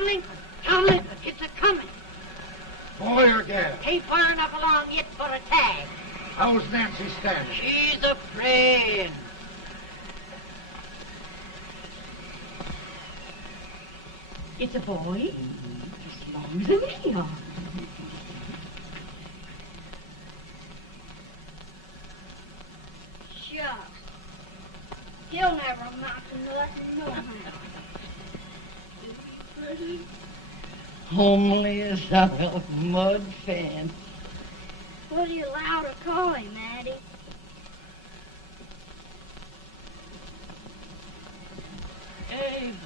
Tomlin, Tomlin, it's a-coming. Boy or gal? Ain't far enough along yet for a tag. How's Nancy standing? She's a-praying. It's a boy? As long as we are. Shucks. He'll never amount to nothing, no how. Pretty. Homely as a mud fan. What are you allowed to call him, Addie? Abraham.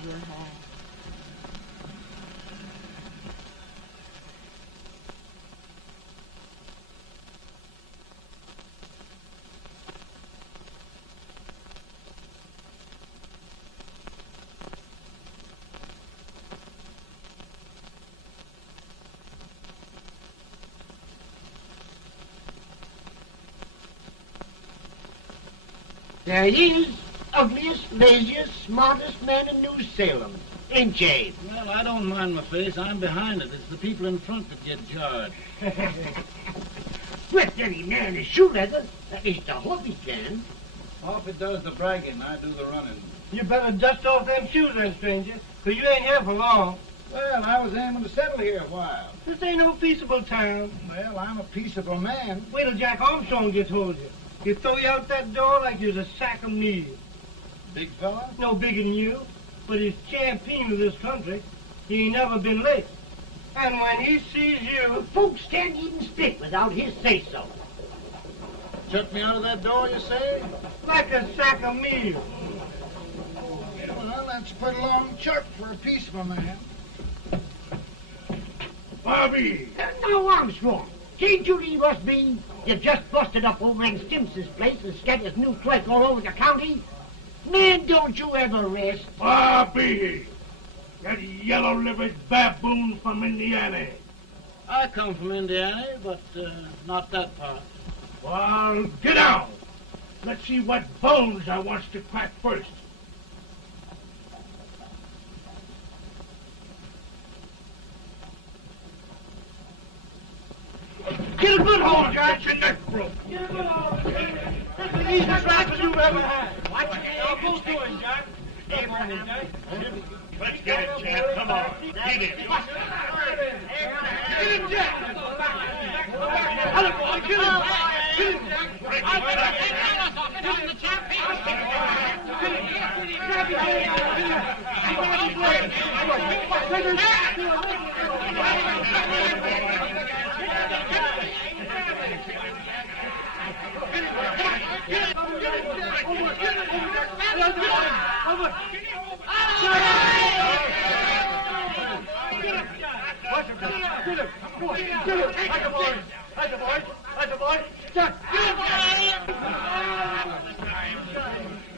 There he is, ugliest, laziest, smartest man in New Salem. Ain't Jay? Well, I don't mind my face. I'm behind it. It's the people in front that get jarred. With any man in shoe leather, at least I hope he can. Hoppy does the bragging. I do the running. You better dust off them shoes then, stranger, 'cause you ain't here for long. Well, I was aiming to settle here a while. This ain't no peaceable town. Well, I'm a peaceable man. Wait till Jack Armstrong gets hold of you. He'll throw you out that door like you're a sack of meal. Big fella? No bigger than you, but he's champion of this country. He ain't never been late. And when he sees you... Folks can't even speak without his say-so. Chuck me out of that door, you say? like a sack of meal. Well, that's a pretty long chuck for a peaceful man. Bobby! Now, Armstrong, can't you leave us be? You've just busted up over in Stimpson's place and scattered new clerk all over the county. Man, don't you ever rest. Bobby! That yellow-livered baboon from Indiana. I come from Indiana, but not that part. Well, get out. Let's see what bones I wants to crack first. Get a good hold, Jack. Get your neck broke. Get a good hold. That's the easiest rifle you've ever had. Watch it. I'll go to it, Jack. Abraham, Jack. Let's get it, Jack. Come on. Get it. Get him, Jack. Hello, boy. Get him. Get him, Jack. Get him, Jack.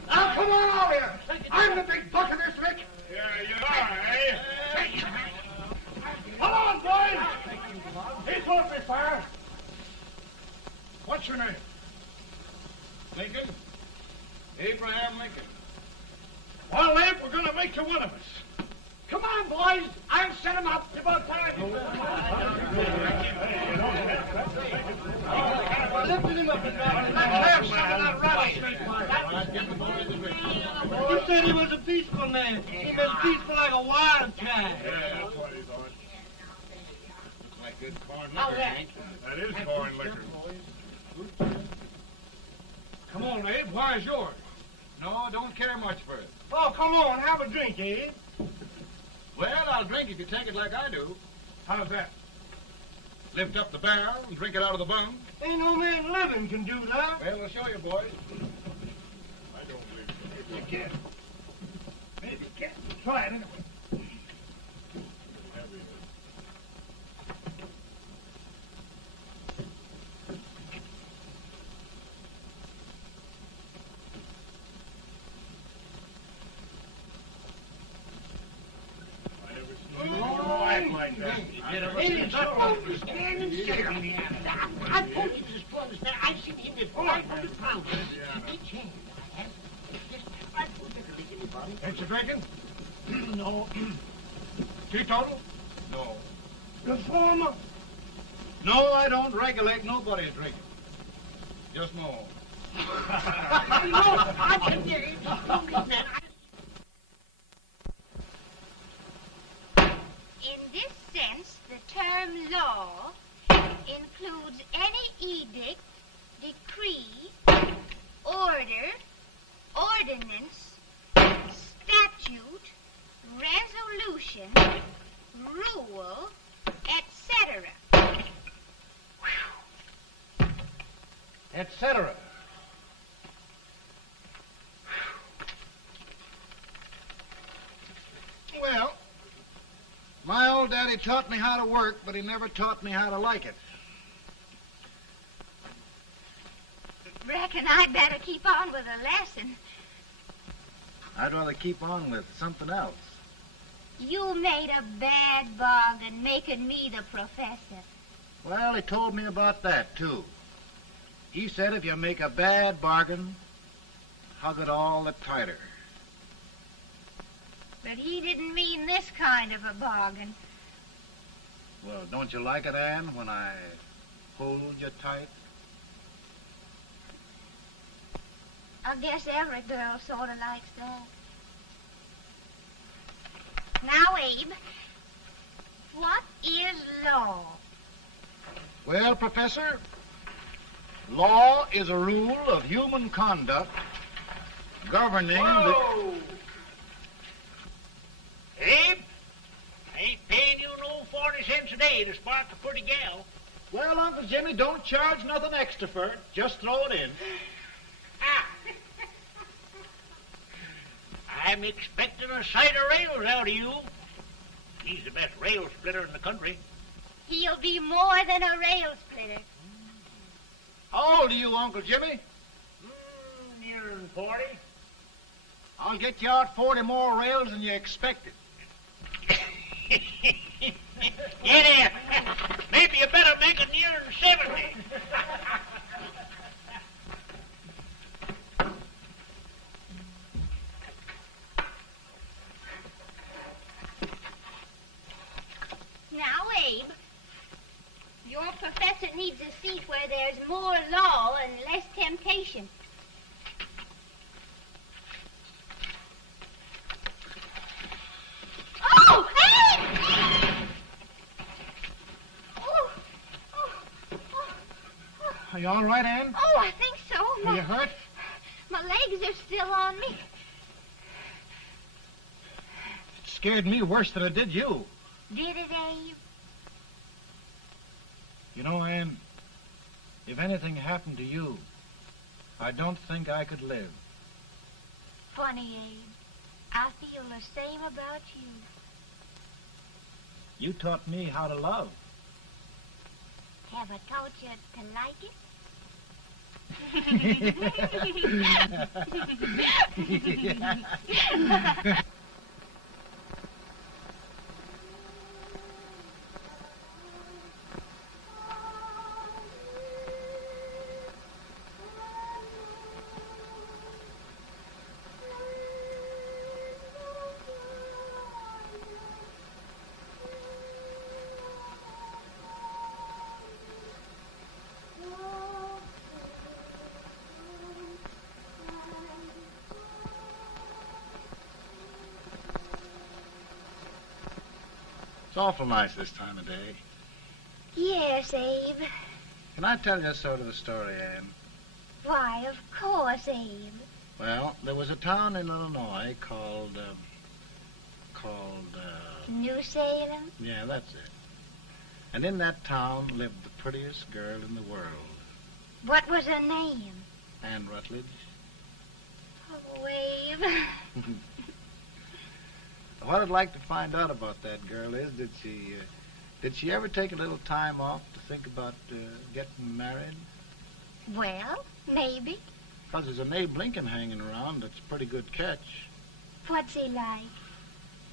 Now, come on over here. I'm the big buck of this lick. Yeah, you are, eh? Come on, boys. He's going to fire. What's your name? Lincoln? Abraham Lincoln. Well, Abe, we're going to make you one of us. Come on, boys. I'll set him up. It's about time. Lifting him up and down. Let's have some of that rattlesnake. You said he was a peaceful man. He was peaceful like a wild cat. Yeah, that's what he thought. Looks like good corn liquor, Hank. That is corn liquor. Come on, Abe. Why's yours? No, don't care much for it. Oh, come on. Have a drink, Abe. Well, I'll drink if you take it like I do. How's that? Lift up the barrel and drink it out of the bung. Ain't no man living can do that. Well, I'll show you, boys. I don't believe so. You can't. Maybe you can't. Try it anyway. I told you this brother's man. I've seen him with 500 pounds. Each hand I have. Just 500 anybody. Ain't you drinking? No. Teetotal? No. Reformer? No, I don't regulate nobody's drinking. Just my own. I can hear it. In this sense, the term law includes any edict, decree, order, ordinance, statute, resolution, rule, etc. Etc. Well, my old daddy taught me how to work, but he never taught me how to like it. Reckon I'd better keep on with the lesson. I'd rather keep on with something else. You made a bad bargain making me the professor. Well, he told me about that, too. He said if you make a bad bargain, hug it all the tighter. But he didn't mean this kind of a bargain. Well, don't you like it, Anne, when I hold you tight? I guess every girl sort of likes that. Now, Abe, what is law? Well, Professor, law is a rule of human conduct governing Whoa! Abe, I ain't paying you no 40 cents a day to spark a pretty gal. Well, Uncle Jimmy, don't charge nothing extra for it. Just throw it in. I'm expecting a sight of rails out of you. He's the best rail splitter in the country. He'll be more than a rail splitter. How old are you, Uncle Jimmy? Nearing 40. I'll get you out 40 more rails than you expected. Get in. Maybe you better make it nearing 70. Now, Abe, your professor needs a seat where there's more law and less temptation. Oh, Abe! Oh, oh, oh, oh. Are you all right, Anne? Oh, I think so. Are you hurt? My legs are still on me. It scared me worse than it did you. Did it, Abe? You know, Anne, if anything happened to you, I don't think I could live. Funny, Abe. I feel the same about you. You taught me how to love. Have I taught you to like it? It's awful nice this time of day. Yes, Abe. Can I tell you sort of the story, Anne? Why, of course, Abe. Well, there was a town in Illinois called, New Salem? yeah, that's it. And in that town lived the prettiest girl in the world, What was her name? Anne Rutledge. Oh, Abe. What I'd like to find out about that girl is, did she ever take a little time off to think about getting married? Well, maybe. Because there's an Abe Lincoln hanging around that's a pretty good catch. What's he like?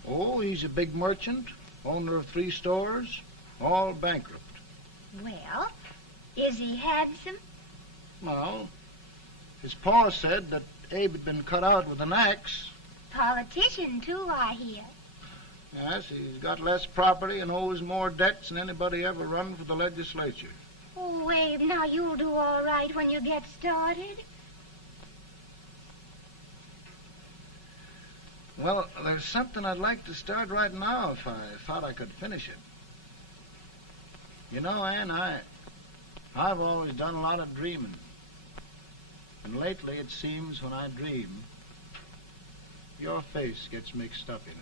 Oh, he's a big merchant, owner of 3 stores, all bankrupt. Well, is he handsome? Well, his pa said that Abe had been cut out with an axe. Politician, too, I hear. Yes, he's got less property and owes more debts than anybody ever run for the legislature. Oh, Abe, now you'll do all right when you get started. Well, there's something I'd like to start right now if I thought I could finish it. You know, Ann, I've always done a lot of dreaming. And lately it seems when I dream, your face gets mixed up in it.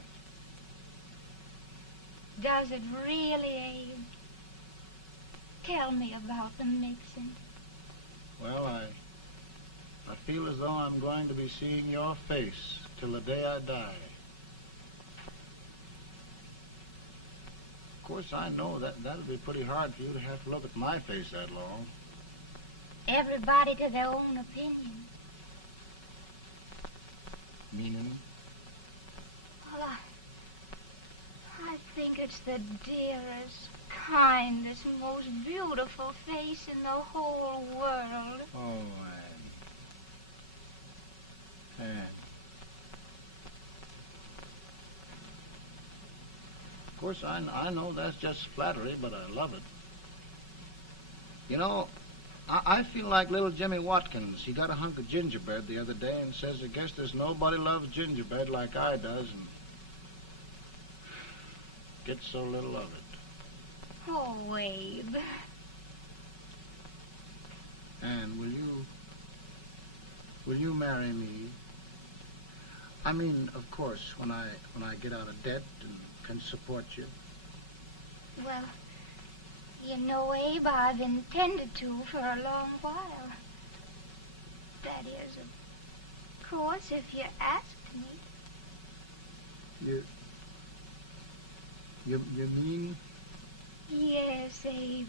Does it really, Abe? Tell me about the mixing. Well, I feel as though I'm going to be seeing your face till the day I die. Of course, I know that'll be pretty hard for you to have to look at my face that long. Everybody to their own opinion. Meaning? Well, I think it's the dearest, kindest, most beautiful face in the whole world. Oh, Ann. Of course, I know that's just flattery, but I love it. You know, I feel like little Jimmy Watkins. He got a hunk of gingerbread the other day and says, I guess there's nobody loves gingerbread like I does, and gets so little of it. Oh, Abe. And will you marry me? I mean, of course, when I get out of debt and can support you. Well, you know, Abe, I've intended to for a long while. That is, of course, if you asked me. You mean? Yes, Abe.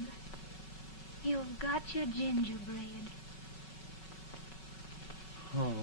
You've got your gingerbread. Oh,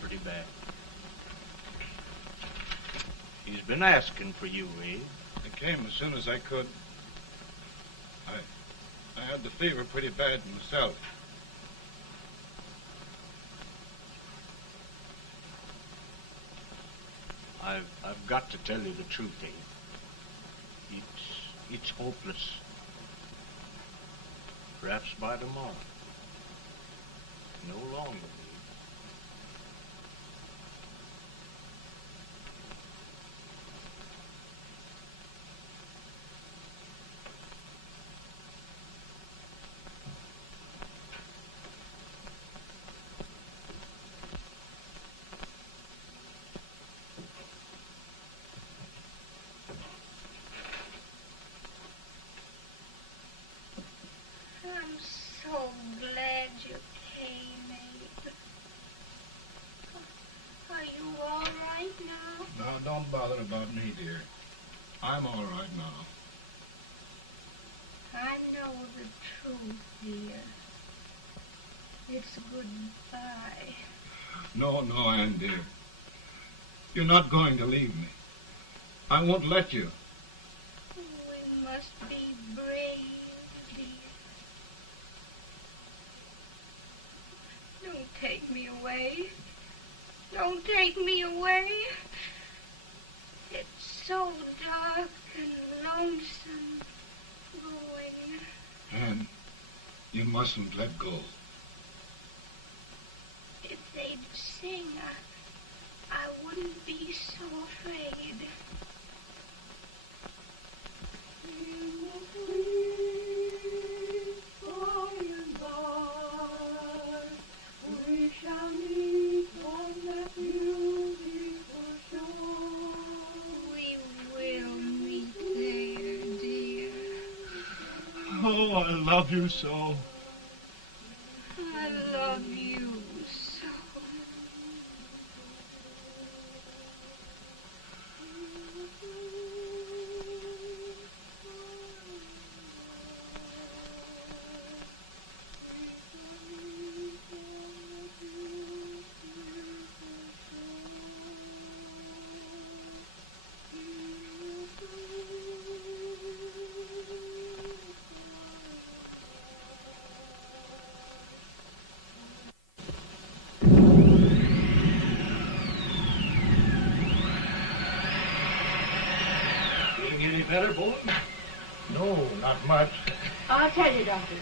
Pretty bad. He's been asking for you, Abe. I came as soon as I could. I had the fever pretty bad myself. I've got to tell you the truth, Abe. It's hopeless. Perhaps by tomorrow. No longer. I'm so glad you came, Abe. Are you all right now? Now, don't bother about me, dear. I'm all right now. I know the truth, dear. It's goodbye. No, Ann, dear. You're not going to leave me. I won't let you. We must be brave, dear. Don't take me away. Don't take me away. It's so dark and lonesome going. Ann, you mustn't let go. If they'd sing, I wouldn't be so afraid. We shall meet on that beautiful shore. We will meet there, dear. Oh, I love you so. I love you so. better, boy? No, not much. I'll tell you, Doctor,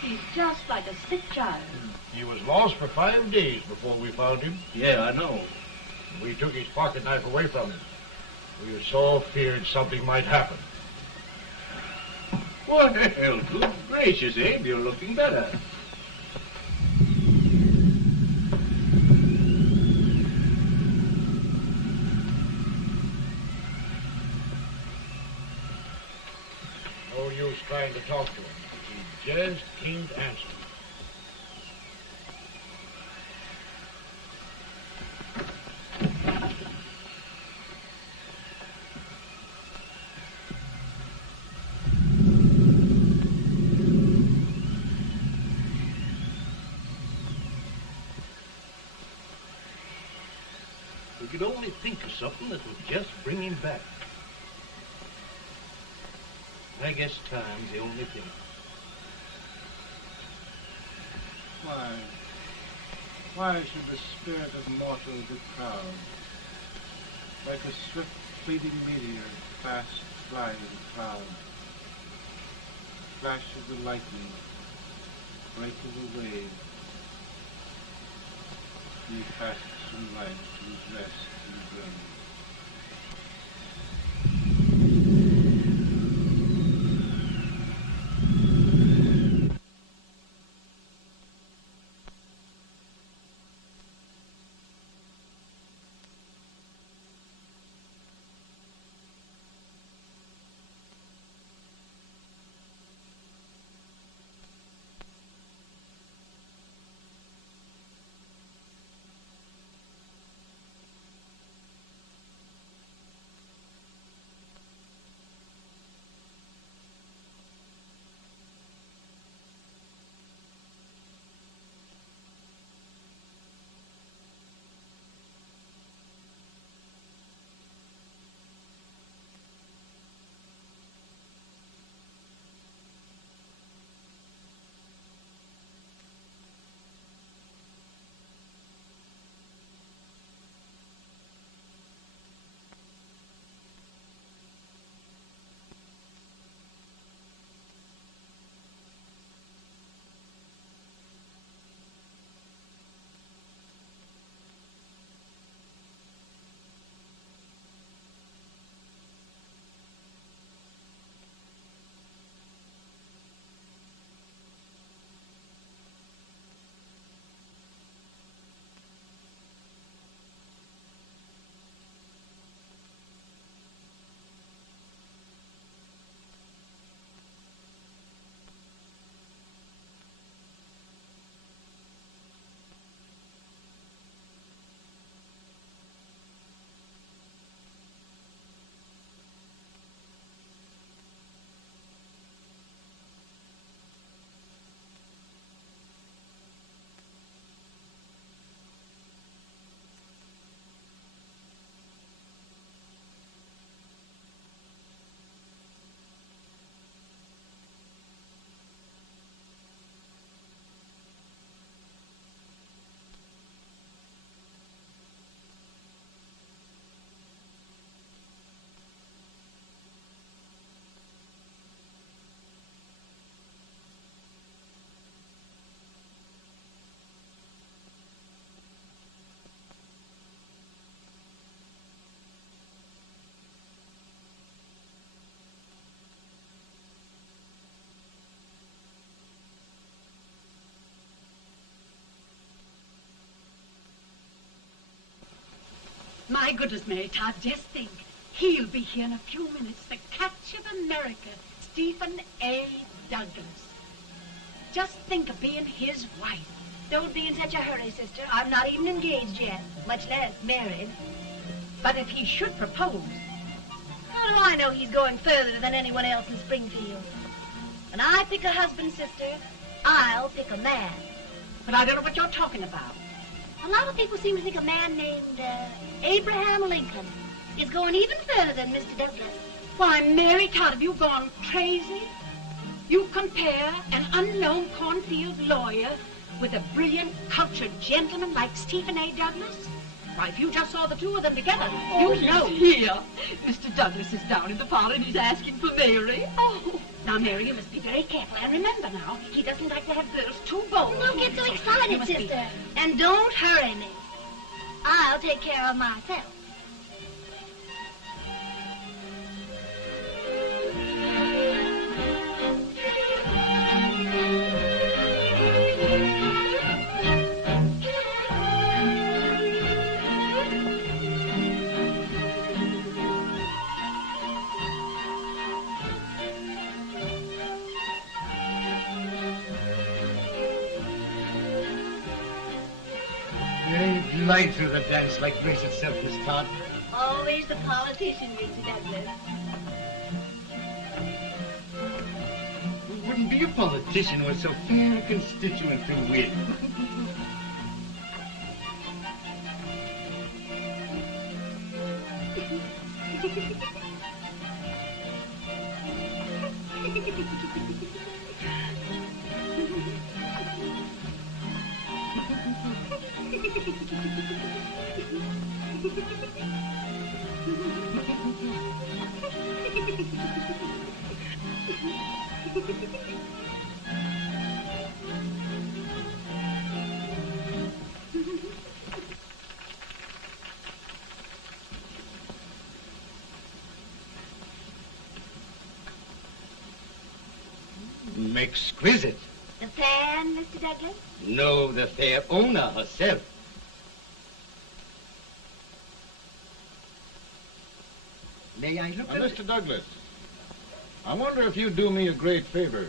he's just like a sick child. He was lost for 5 days before we found him. Yeah, I know. We took his pocket knife away from him. We were so feared something might happen. Well, good gracious, Abe, you're looking better. No use trying to talk to him. He just can't answer. We could only think of something that would just bring him back. I guess time's the only thing. Why should the spirit of mortal be proud? Like a swift fleeting meteor, fast flying cloud. Flash of the lightning, break of the wave. He passes from life to his rest in the grave. My goodness, Mary Todd, just think. He'll be here in a few minutes. The catch of America, Stephen A. Douglas. Just think of being his wife. Don't be in such a hurry, sister. I'm not even engaged yet, much less married. But if he should propose... How do I know he's going further than anyone else in Springfield? When I pick a husband, sister, I'll pick a man. But I don't know what you're talking about. A lot of people seem to think a man named Abraham Lincoln is going even further than Mr. Douglas. Why, Mary Todd, have you gone crazy? You compare an unknown cornfield lawyer with a brilliant, cultured gentleman like Stephen A. Douglas? Why, if you just saw the two of them together, you'd know. Here. Mr. Douglas is down in the parlor and he's asking for Mary. Oh. Now, Mary, you must be very careful. And remember now, he doesn't like to have girls too bold. Don't get so You excited, must be- sister. And don't hurry me. I'll take care of myself. They glide through the dance like grace itself, Miss Todd. Always the politician, Mr. Douglas. Who wouldn't be a politician with so fair a constituent to win? Exquisite. The fan, Mr. Douglas? No, the fair owner herself. May I look Now, at it? Mr. Douglas, I wonder if you'd do me a great favor.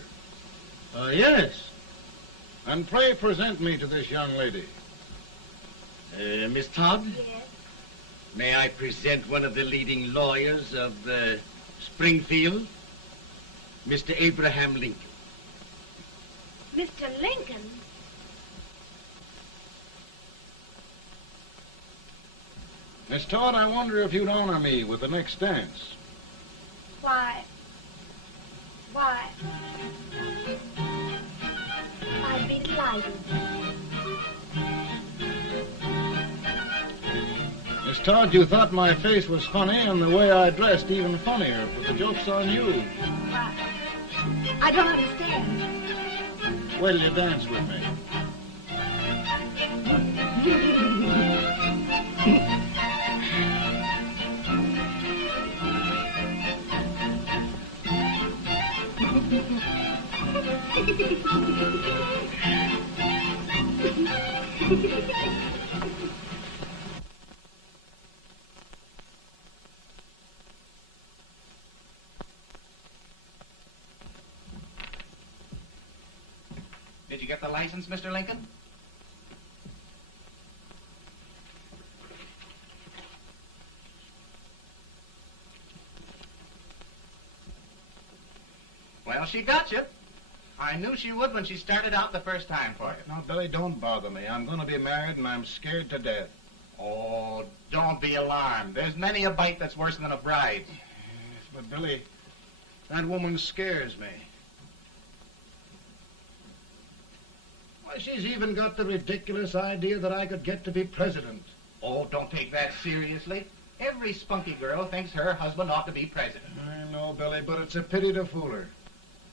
Yes. And pray present me to this young lady. Miss Todd? Yes. May I present one of the leading lawyers of Springfield, Mr. Abraham Lincoln. Mr. Lincoln? Miss Todd, I wonder if you'd honor me with the next dance. Why? I'd be delighted. Miss Todd, you thought my face was funny and the way I dressed even funnier, but the joke's on you. Why? I don't understand. Will you dance with me? Did you get the license, Mr. Lincoln? Well, she got you. I knew she would when she started out the first time for you. Now, Billy, don't bother me. I'm going to be married and I'm scared to death. Oh, don't be alarmed. There's many a bite that's worse than a bride. Yes, but Billy, that woman scares me. Why, she's even got the ridiculous idea that I could get to be president. Oh, don't take that seriously. Every spunky girl thinks her husband ought to be president. I know, Billy, but it's a pity to fool her.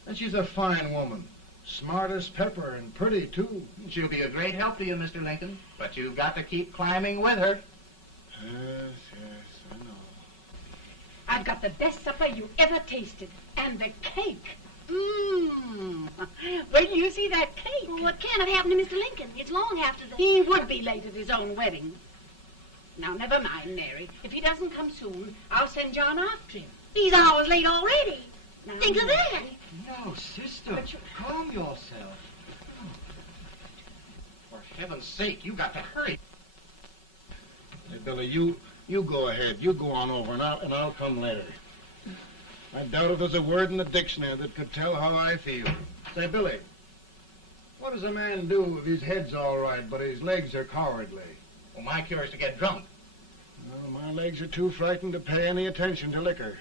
And she's a fine woman. Smart as pepper and pretty, too. She'll be a great help to you, Mr. Lincoln. But you've got to keep climbing with her. Yes, I know. I've got the best supper you ever tasted. And the cake. Mmm. Wait till you see that cake. Well, what can have happened to Mr. Lincoln? It's long after the... He would be late at his own wedding. Now, never mind, Mary. If he doesn't come soon, I'll send John after him. He's hours late already. Now, Think of that. No, sister. Calm yourself. For heaven's sake, you got to hurry. Hey, Billy, you go ahead. You go on over, and I'll come later. I doubt if there's a word in the dictionary that could tell how I feel. Say, Billy, what does a man do if his head's all right, but his legs are cowardly? Well, my cure is to get drunk. Well, my legs are too frightened to pay any attention to liquor.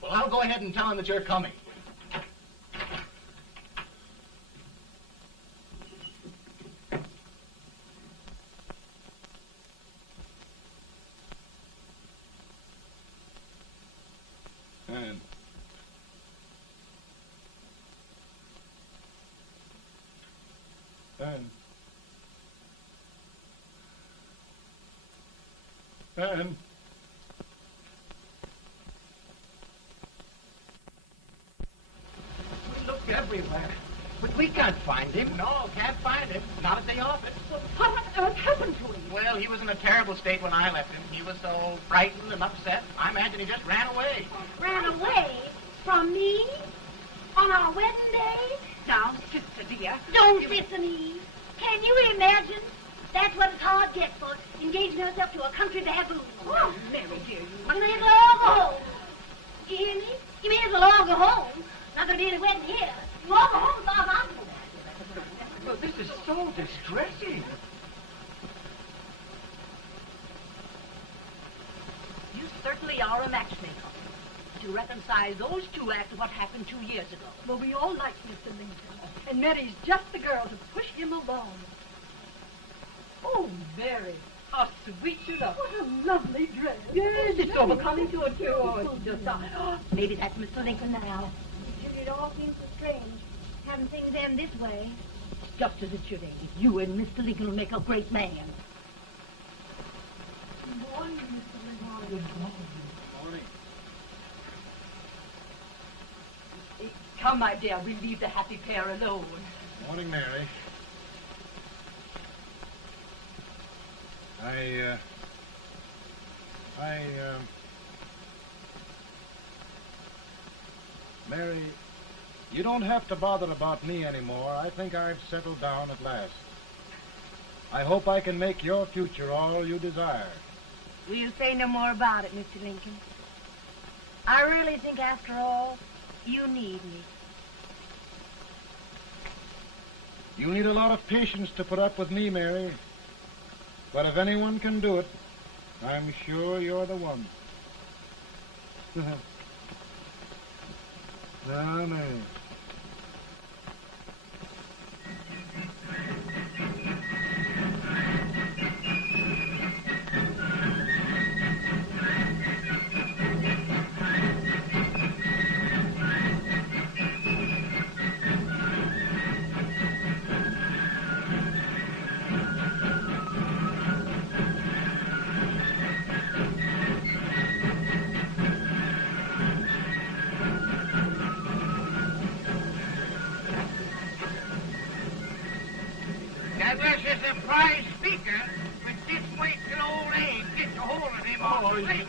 Well, I'll go ahead and tell him that you're coming. And We looked everywhere, but we can't find him. No, can't find him. Not at the office. Well, what on earth happened to him? Well, he was in a terrible state when I left him. He was so frightened and upset. I imagine he just ran away. Ran away from me on our wedding day? Now, sister dear. Don't listen, Eve. Can you imagine? That's what it's hard gets for, engaging herself to a country baboon. Oh, Mary dear, You may as well all go home. You hear me? You may as well all go home. Not going to be any wedding here. You all go home as far as I'm concerned. Well, this is so distressing. You certainly are a matchmaker. To reconcile those two after what happened 2 years ago. Well, we all like Mr. Lincoln. And Mary's just the girl to push him along. Oh, Mary, how sweet you look. What a lovely dress. Yes, it's so becoming to it, too. Oh, it's just, maybe that's Mr. Lincoln now. It all seems so strange. Having things end this way. Just as it should end. You and Mr. Lincoln will make a great man. Good morning, Mr. Lincoln. morning. Come, my dear, we'll leave the happy pair alone. Morning, Mary. Mary, you don't have to bother about me anymore. I think I've settled down at last. I hope I can make your future all you desire. Will you say no more about it, Mr. Lincoln? I really think, after all, you need me. You need a lot of patience to put up with me, Mary. But if anyone can do it, I'm sure you're the one. Amen. That was a surprise speaker, but just wait till old Abe gets a hold of him on slavery.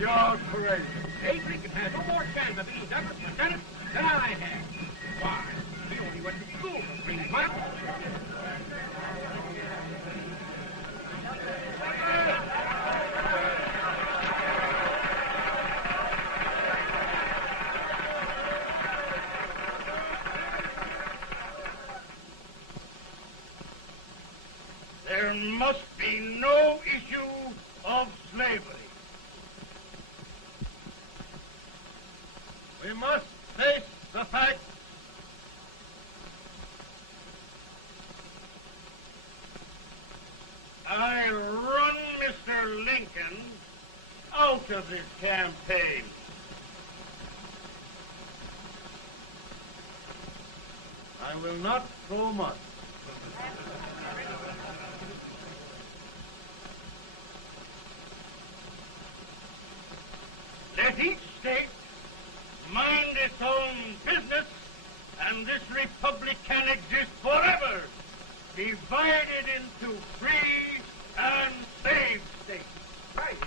You're crazy. Abe Lincoln has no more chance of being Douglas Lieutenant than I have. Why, he only went to school for 3 months. There must be no issue of slavery. We must face the fact I run Mr. Lincoln out of this campaign. I will not so much. Let each state mind its own business, and this republic can exist forever, divided into free and slave states. Right,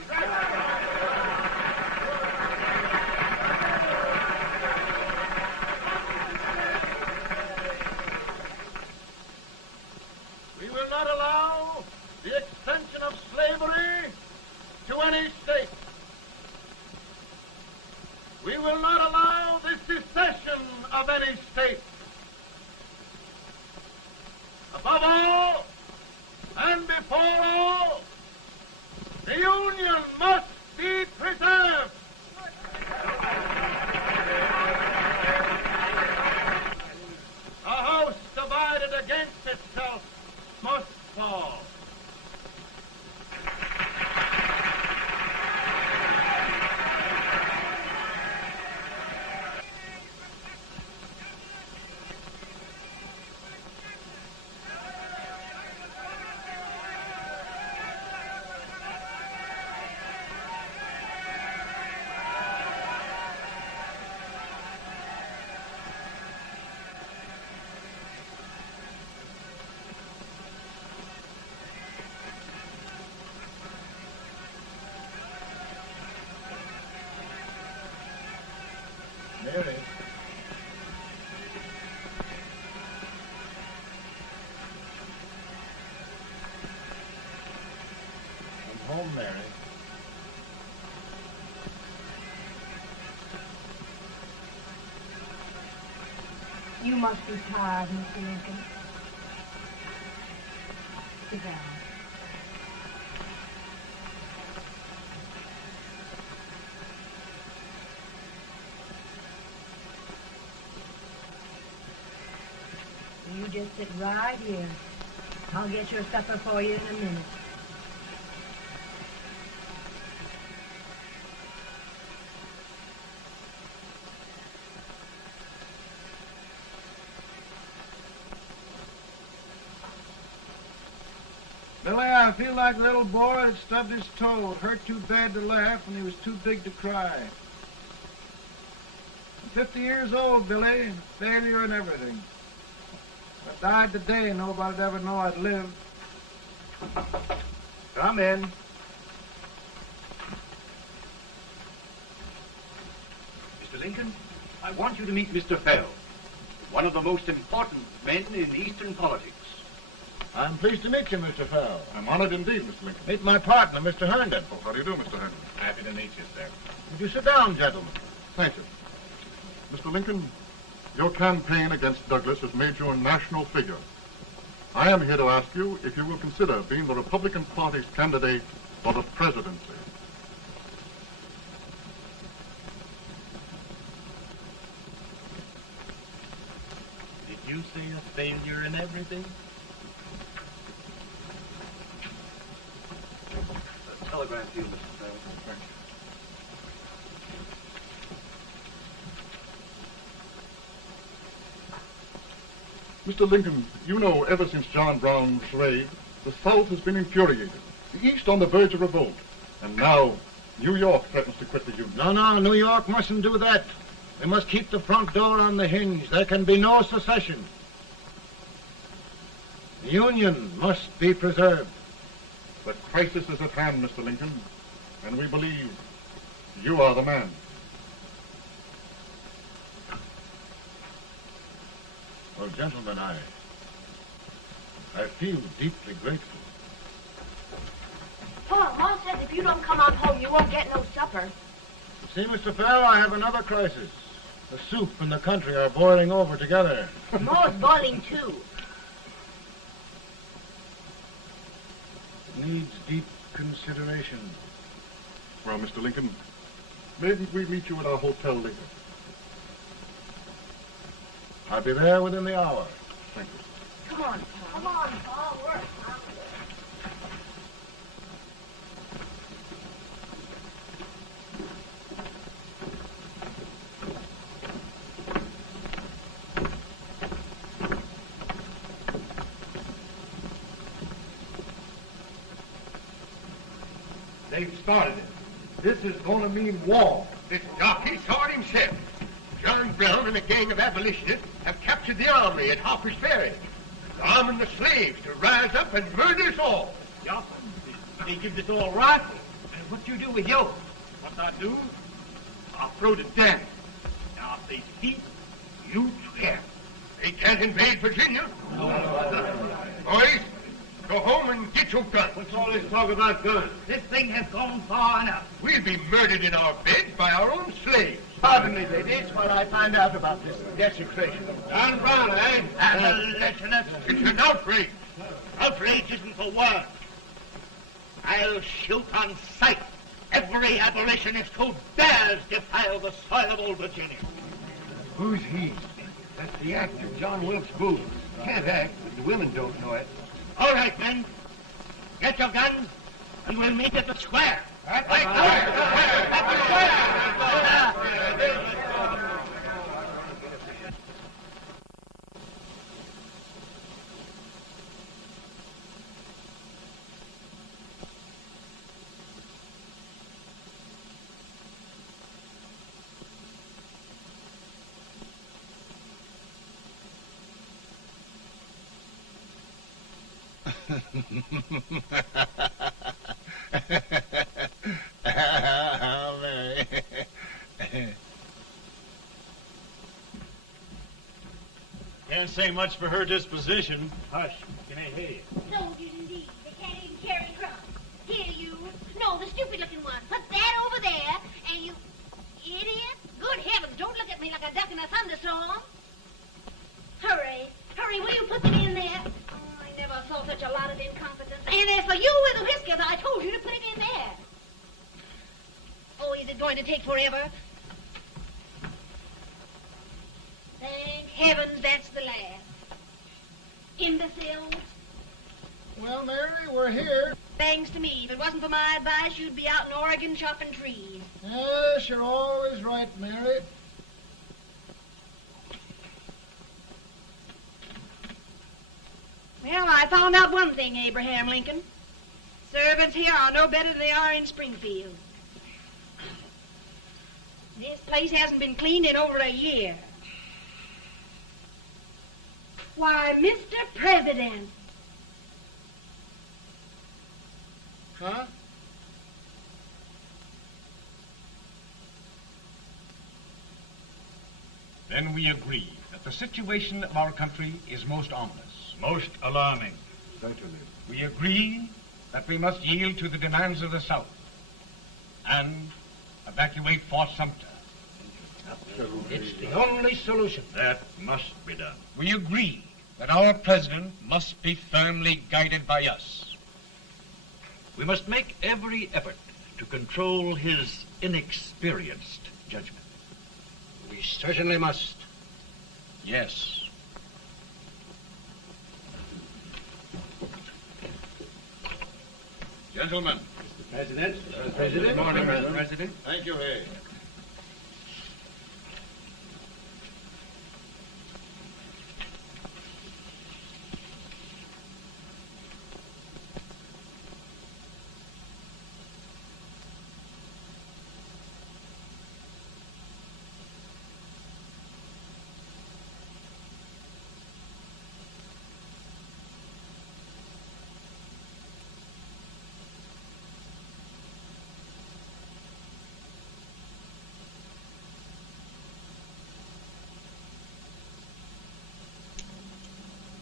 We will not allow the extension of slavery to any state. We will not allow the secession of any state. Above all, and before all, the Union must be preserved. A house divided against itself must fall. home, Mary. You must be tired, Mr. Lincoln. Sit down. You just sit right here. I'll get your supper for you in a minute. Billy, I feel like a little boy that stubbed his toe. It hurt too bad to laugh, and he was too big to cry. I'm 50 years old, Billy, failure and everything. If I died today, nobody'd ever know I'd lived. Come in. Mr. Lincoln, I want you to meet Mr. Fell, one of the most important men in Eastern politics. I'm pleased to meet you, Mr. Fell. I'm honored indeed, Mr. Lincoln. Meet my partner, Mr. Herndon. Oh, how do you do, Mr. Herndon? Happy to meet you, sir. Would you sit down, gentlemen? Thank you. Mr. Lincoln, your campaign against Douglas has made you a national figure. I am here to ask you if you will consider being the Republican Party's candidate for the presidency. Did you say a failure in everything? A telegram to you, Mr. Fell. Thank you. Mr. Lincoln, you know ever since John Brown's raid, the South has been infuriated, the East on the verge of revolt, and now New York threatens to quit the Union. No, New York mustn't do that. They must keep the front door on the hinge. There can be no secession. The Union must be preserved. The crisis is at hand, Mr. Lincoln, and we believe you are the man. Well, gentlemen, I feel deeply grateful. Pa, Ma says if you don't come on home, you won't get no supper. See, Mr. Fell, I have another crisis. The soup and the country are boiling over together. Ma's boiling too. It needs deep consideration. Well, Mr. Lincoln, maybe we meet you at our hotel later. I'll be there within the hour. Thank you. Come on, Pa. Come on, Pa. Work. They've started it. This is going to mean war. This jockey saw it himself. John Brown and a gang of abolitionists have captured the armory at Harper's Ferry, arming the slaves to rise up and murder us all. Yeah, they give us all rifles. And what you do with yours? What I do? I'll throw the damn. Now, if they speak, you swear. They can't invade Virginia. Boys, go home and get your guns. What's all this talk about guns? This thing has gone far enough. We'll be murdered in our beds by our own slaves. Pardon me, ladies, while I find out about this desecration. John Brown, eh? Abolitionists. It's an outrage. Outrage isn't the word. I'll shoot on sight every abolitionist who dares defile the soil of old Virginia. Who's he? That's the actor, John Wilkes Booth. Can't act, but the women don't know it. All right, men. Get your guns, and we'll meet at the square. At the square! Mary. Can't say much for her disposition. Hush, can I hear you? Soldiers indeed. They can't even carry crumbs. Here, you. And as for you with the whiskers, I told you to put it in there. Oh, is it going to take forever? Thank heavens that's the last. Imbeciles. Well, Mary, we're here. Thanks to me. If it wasn't for my advice, you'd be out in Oregon chopping trees. Yes, you're always right, Mary. Well, I found out one thing, Abraham Lincoln. Servants here are no better than they are in Springfield. This place hasn't been cleaned in over a year. Why, Mr. President. Huh? Then we agree that the situation of our country is most ominous. Most alarming. Certainly. We agree that we must yield to the demands of the South and evacuate Fort Sumter. It's the only solution. That must be done. We agree that our president must be firmly guided by us. We must make every effort to control his inexperienced judgment. We certainly must. Yes. Gentlemen. Mr. President. President. Good morning, Mr. President. Thank you, Hay.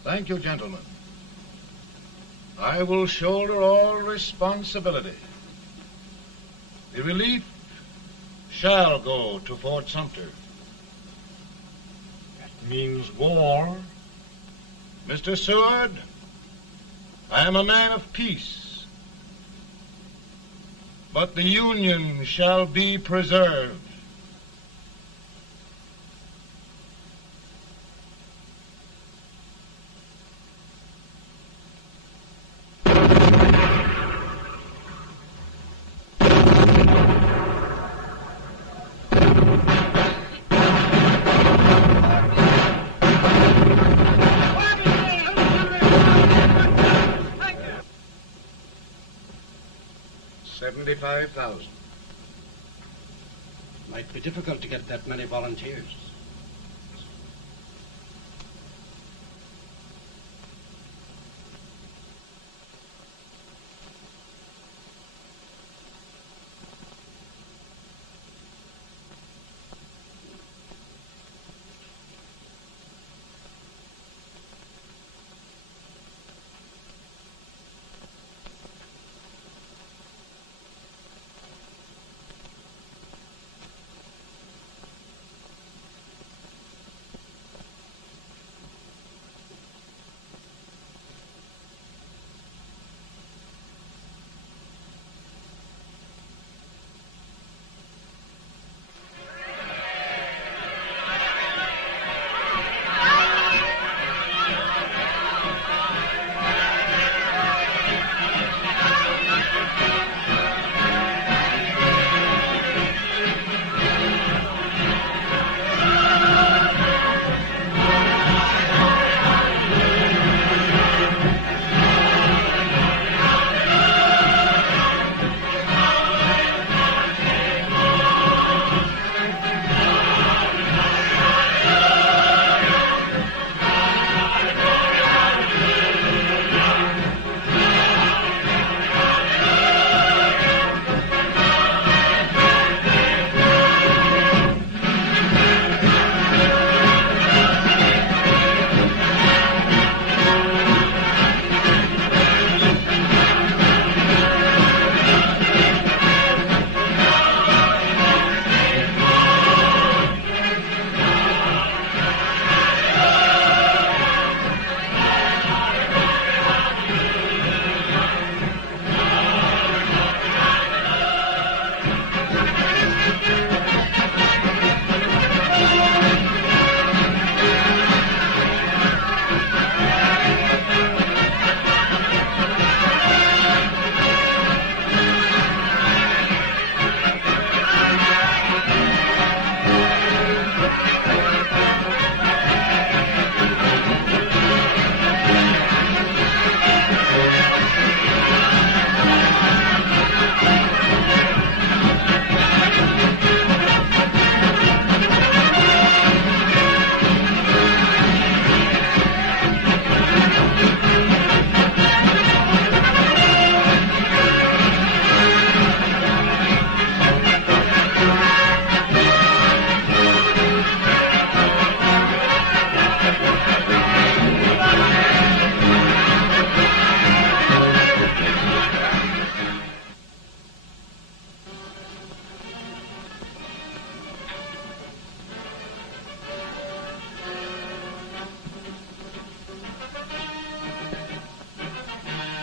Thank you, gentlemen. I will shoulder all responsibility. The relief shall go to Fort Sumter. That means war. Mr. Seward, I am a man of peace, but the Union shall be preserved. $75,000. Might be difficult to get that many volunteers.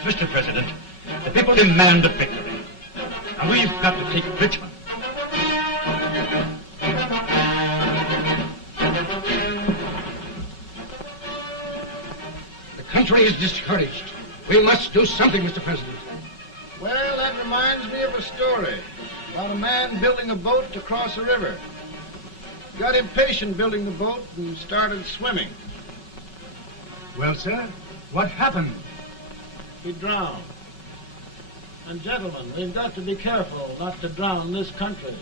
Mr. President, the people demand a victory. And we've got to take Richmond. The country is discouraged. We must do something, Mr. President. Well, that reminds me of a story about a man building a boat to cross a river. Got impatient building the boat and started swimming. Well, sir, what happened? He drowned. And gentlemen, we've got to be careful not to drown this country.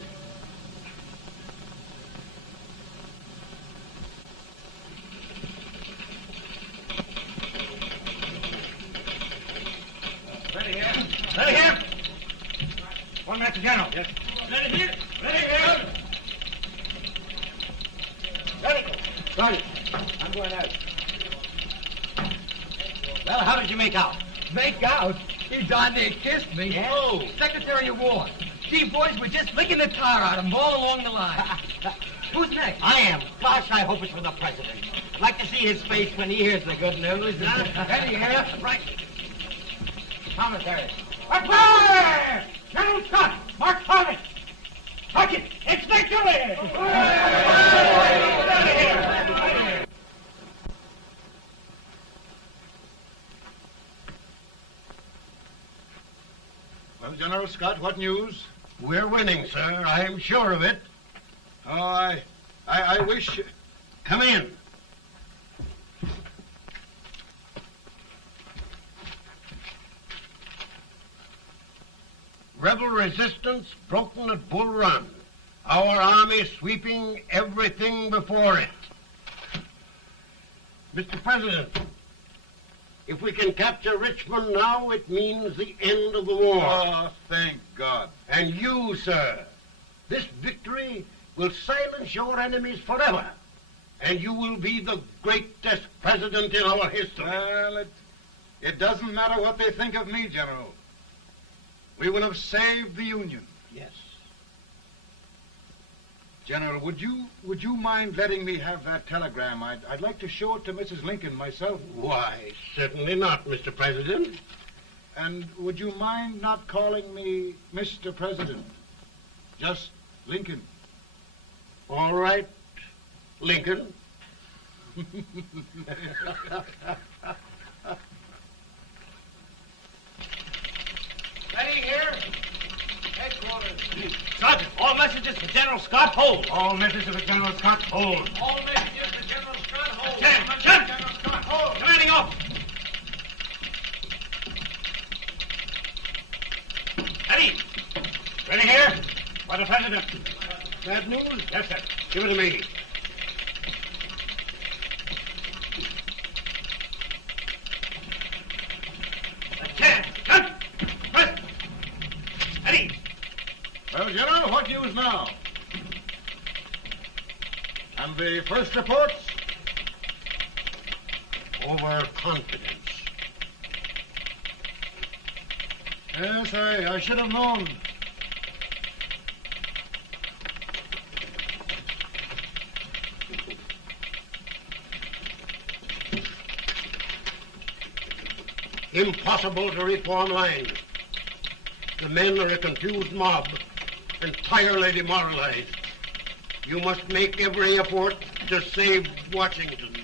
Ready here. Ready here. One minute to General. Yes. Ready here. Ready here. Ready. Sergeant, I'm going out. Well, how did you make out? Make out? He darn near kissed me. Yeah? Oh, Secretary of War. Gee, boys, we're just licking the tar out of him all along the line. Who's next? I am. Gosh, I hope it's for the president. I'd like to see his face when he hears the good news, huh? Ready here. Right. Commissary. Fire! General Scott, Mark Thomas. Sergeant, it's victory! Well, General Scott, what news? We're winning, sir. I am sure of it. Oh, I wish... Come in. Rebel resistance broken at Bull Run. Our army sweeping everything before it. Mr. President, if we can capture Richmond now, it means the end of the war. Oh, thank God. And you, sir, this victory will silence your enemies forever. And you will be the greatest president in our history. Well, it doesn't matter what they think of me, General. We will have saved the Union. Yes. General, would you mind letting me have that telegram? I'd like to show it to Mrs. Lincoln myself. Why, certainly not, Mr. President. And would you mind not calling me Mr. President? Just Lincoln. All right, Lincoln. Ready here. Headquarters. Sergeant, all messages for General Scott, hold. All messages for General Scott, hold. All messages for General Scott, hold. General Scott, hold. Commanding officer. Ready. Ready here. For the President. Bad news? Yes, sir. Give it to me. Ready. Well, General, what news now? And the first reports? Overconfidence. Yes, I should have known. Impossible to reform lines. The men are a confused mob, entirely demoralized. You must make every effort to save Washington.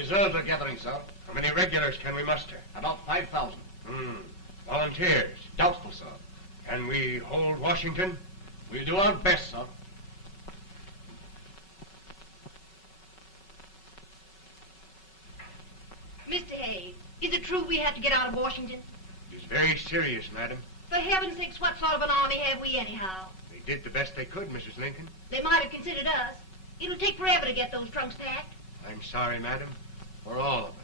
reserves are gathering, sir. How many regulars can we muster? About 5,000. Volunteers? Doubtful, sir. Can we hold Washington? We'll do our best, sir. Mr. Hayes, is it true we have to get out of Washington? It's very serious, madam. For heaven's sakes, what sort of an army have we anyhow? They did the best they could, Mrs. Lincoln. They might have considered us. It'll take forever to get those trunks packed. I'm sorry, madam, for all of us.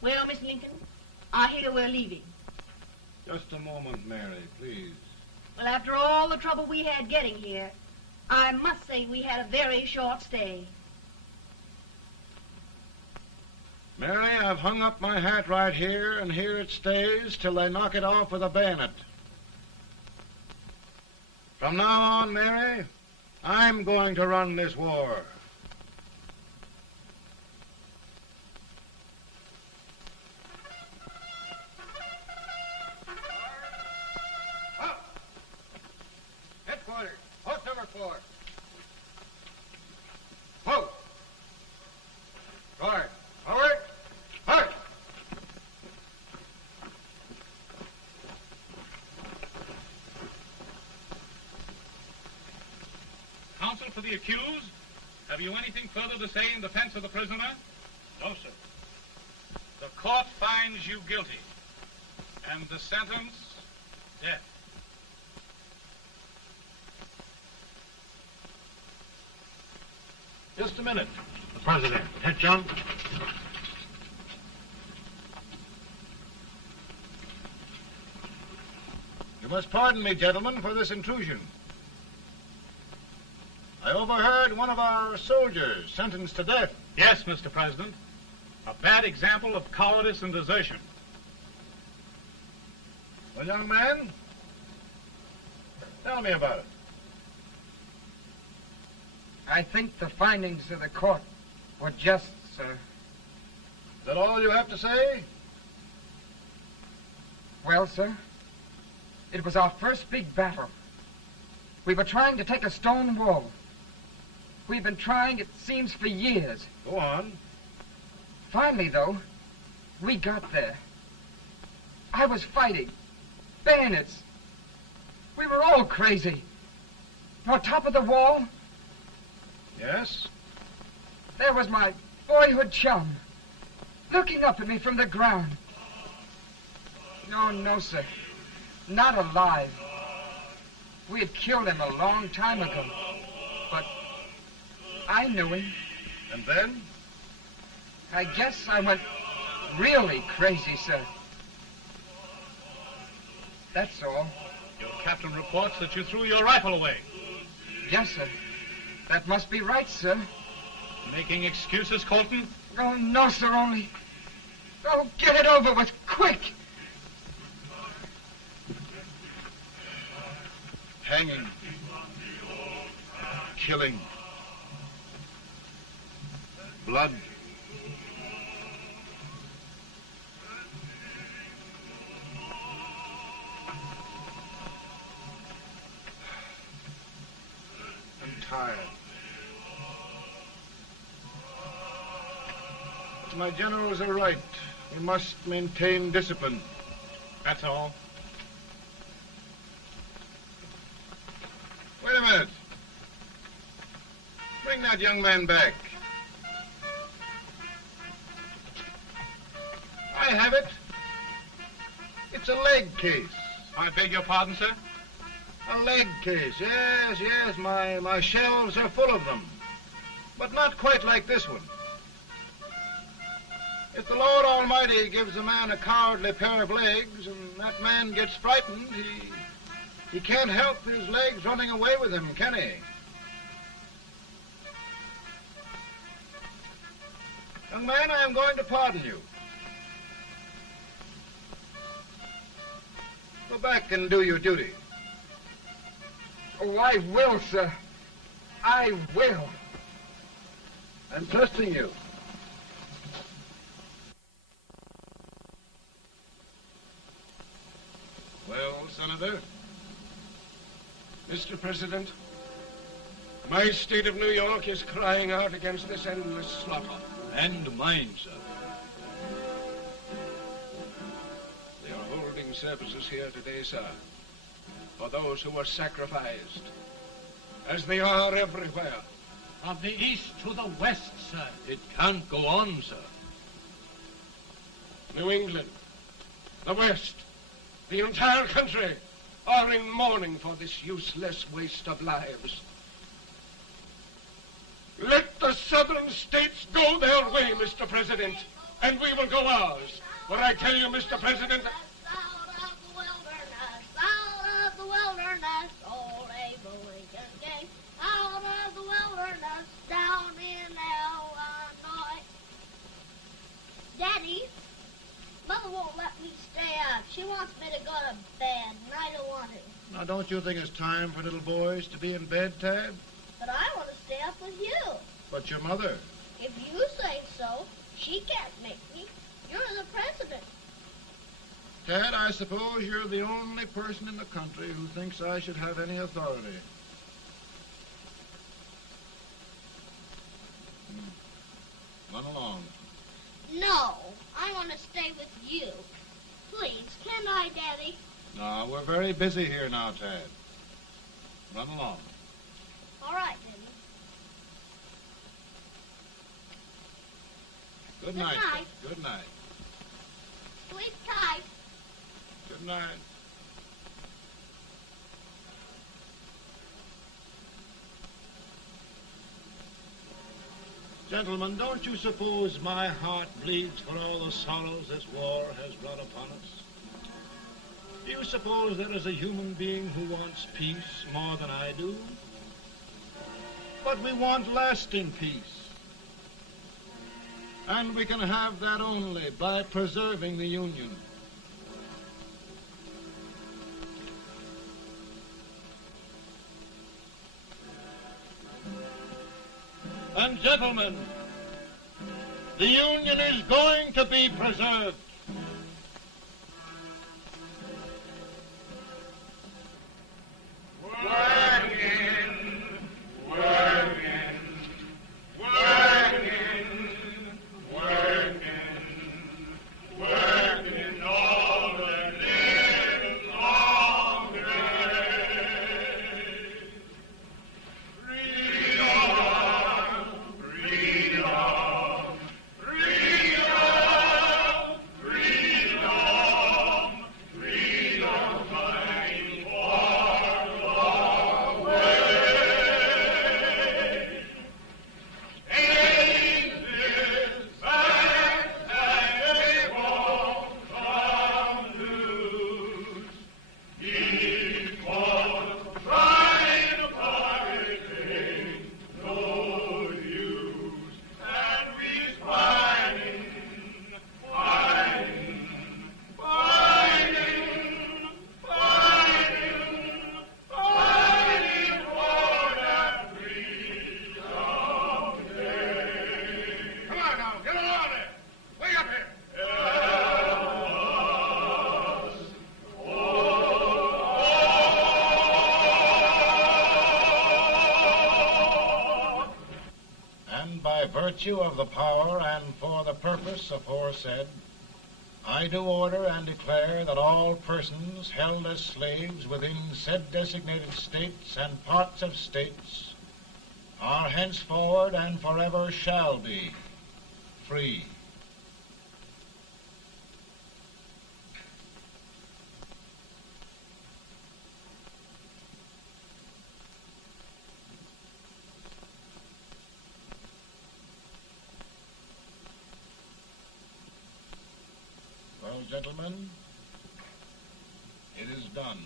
Well, Miss Lincoln, I hear we're leaving. Just a moment, Mary, please. Well, after all the trouble we had getting here, I must say we had a very short stay. Mary, I've hung up my hat right here, and here it stays till they knock it off with a bayonet. From now on, Mary, I'm going to run this war. Headquarters, post number 4. Whoa! Guard, forward, march! Counsel for the accused, have you anything further to say in defense of the prisoner? No, sir. The court finds you guilty, and the sentence, death. Just a minute. The President. Head, John. You must pardon me, gentlemen, for this intrusion. I overheard one of our soldiers sentenced to death. Yes, Mr. President. A bad example of cowardice and desertion. Well, young man, tell me about it. I think the findings of the court were just, sir. Is that all you have to say? Well, sir, it was our first big battle. We were trying to take a stone wall. We've been trying, it seems, for years. Go on. Finally, though, we got there. I was fighting. Bayonets. We were all crazy. On top of the wall, Yes? there was my boyhood chum, looking up at me from the ground. No, sir. Not alive. We had killed him a long time ago. But I knew him. And then? I guess I went really crazy, sir. That's all. Your captain reports that you threw your rifle away. Yes, sir. That must be right, sir. Making excuses, Colton? Oh, no, sir, only... Oh, get it over with, quick! Hanging. Killing. Blood. I'm tired. But my generals are right. We must maintain discipline. That's all. Wait a minute. Bring that young man back. I have it. It's a leg case. I beg your pardon, sir? A leg case, yes. My shelves are full of them. But not quite like this one. If the Lord Almighty gives a man a cowardly pair of legs and that man gets frightened, he can't help his legs running away with him, can he? Young man, I am going to pardon you. Go back and do your duty. Oh, I will, sir. I will. I'm trusting you. Well, Senator? Mr. President, My state of New York is crying out against this endless slaughter. And mine, sir. They are holding services here today, sir, for those who were sacrificed, as they are everywhere. From the east to the west, sir. It can't go on, sir. New England, the West, the entire country are in mourning for this useless waste of lives. Let the southern states go their way, Mr. President, and we will go ours. But I tell you, Mr. President, Out of the wilderness, old Abe Lincoln came. Out of the wilderness, down in Illinois. Daddy, Mother won't let me stay up. She wants me to go to bed, and I don't want to. Now, don't you think it's time for little boys to be in bed, Tad? But I want to stay up with you. But your mother. If you say so, she can't make me. You're the president. Tad, I suppose you're the only person in the country who thinks I should have any authority. Run along. No, I want to stay with you. Please, can I, Daddy? No, we're very busy here now, Tad. Run along. All right, Daddy. Good night. Tad. Good night. Sleep tight. Good night. Gentlemen, don't you suppose my heart bleeds for all the sorrows this war has brought upon us? Do you suppose there is a human being who wants peace more than I do? But we want lasting peace. And we can have that only by preserving the Union. And gentlemen, the Union is going to be preserved. Virtue of the power and for the purpose aforesaid, I do order and declare that all persons held as slaves within said designated states and parts of states are henceforward and forever shall be free. Well, gentlemen, it is done.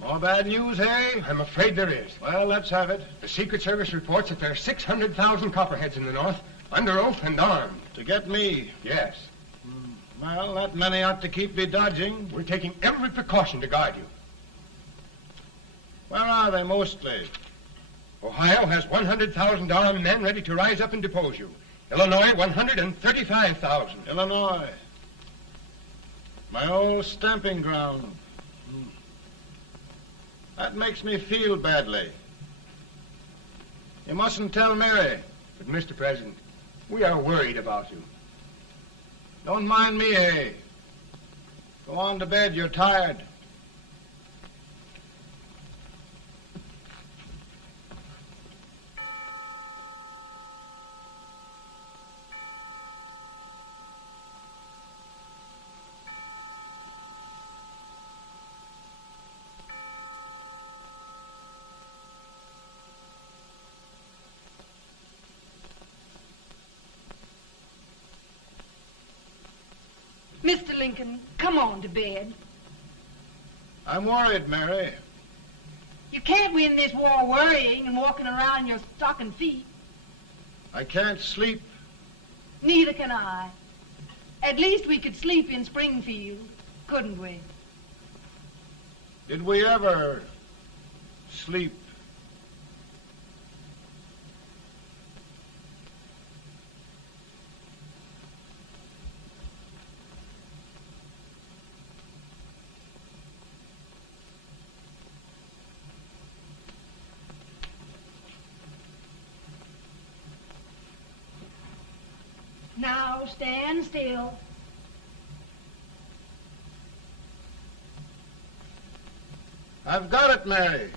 More bad news, hey? I'm afraid there is. Well, let's have it. The Secret Service reports that there are 600,000 Copperheads in the North, under oath and armed. To get me? Yes. Well, that many ought to keep me dodging. We're taking every precaution to guard you. Where are they mostly? Ohio has 100,000 armed men ready to rise up and depose you. Illinois, 135,000. Illinois. My old stamping ground. That makes me feel badly. You mustn't tell Mary. But, Mr. President, we are worried about you. Don't mind me, eh? Go on to bed. You're tired. Mr. Lincoln, come on to bed. I'm worried, Mary. You can't win this war worrying and walking around in your stocking feet. I can't sleep. Neither can I. At least we could sleep in Springfield, couldn't we? Did we ever sleep? Now stand still. I've got it, Mary.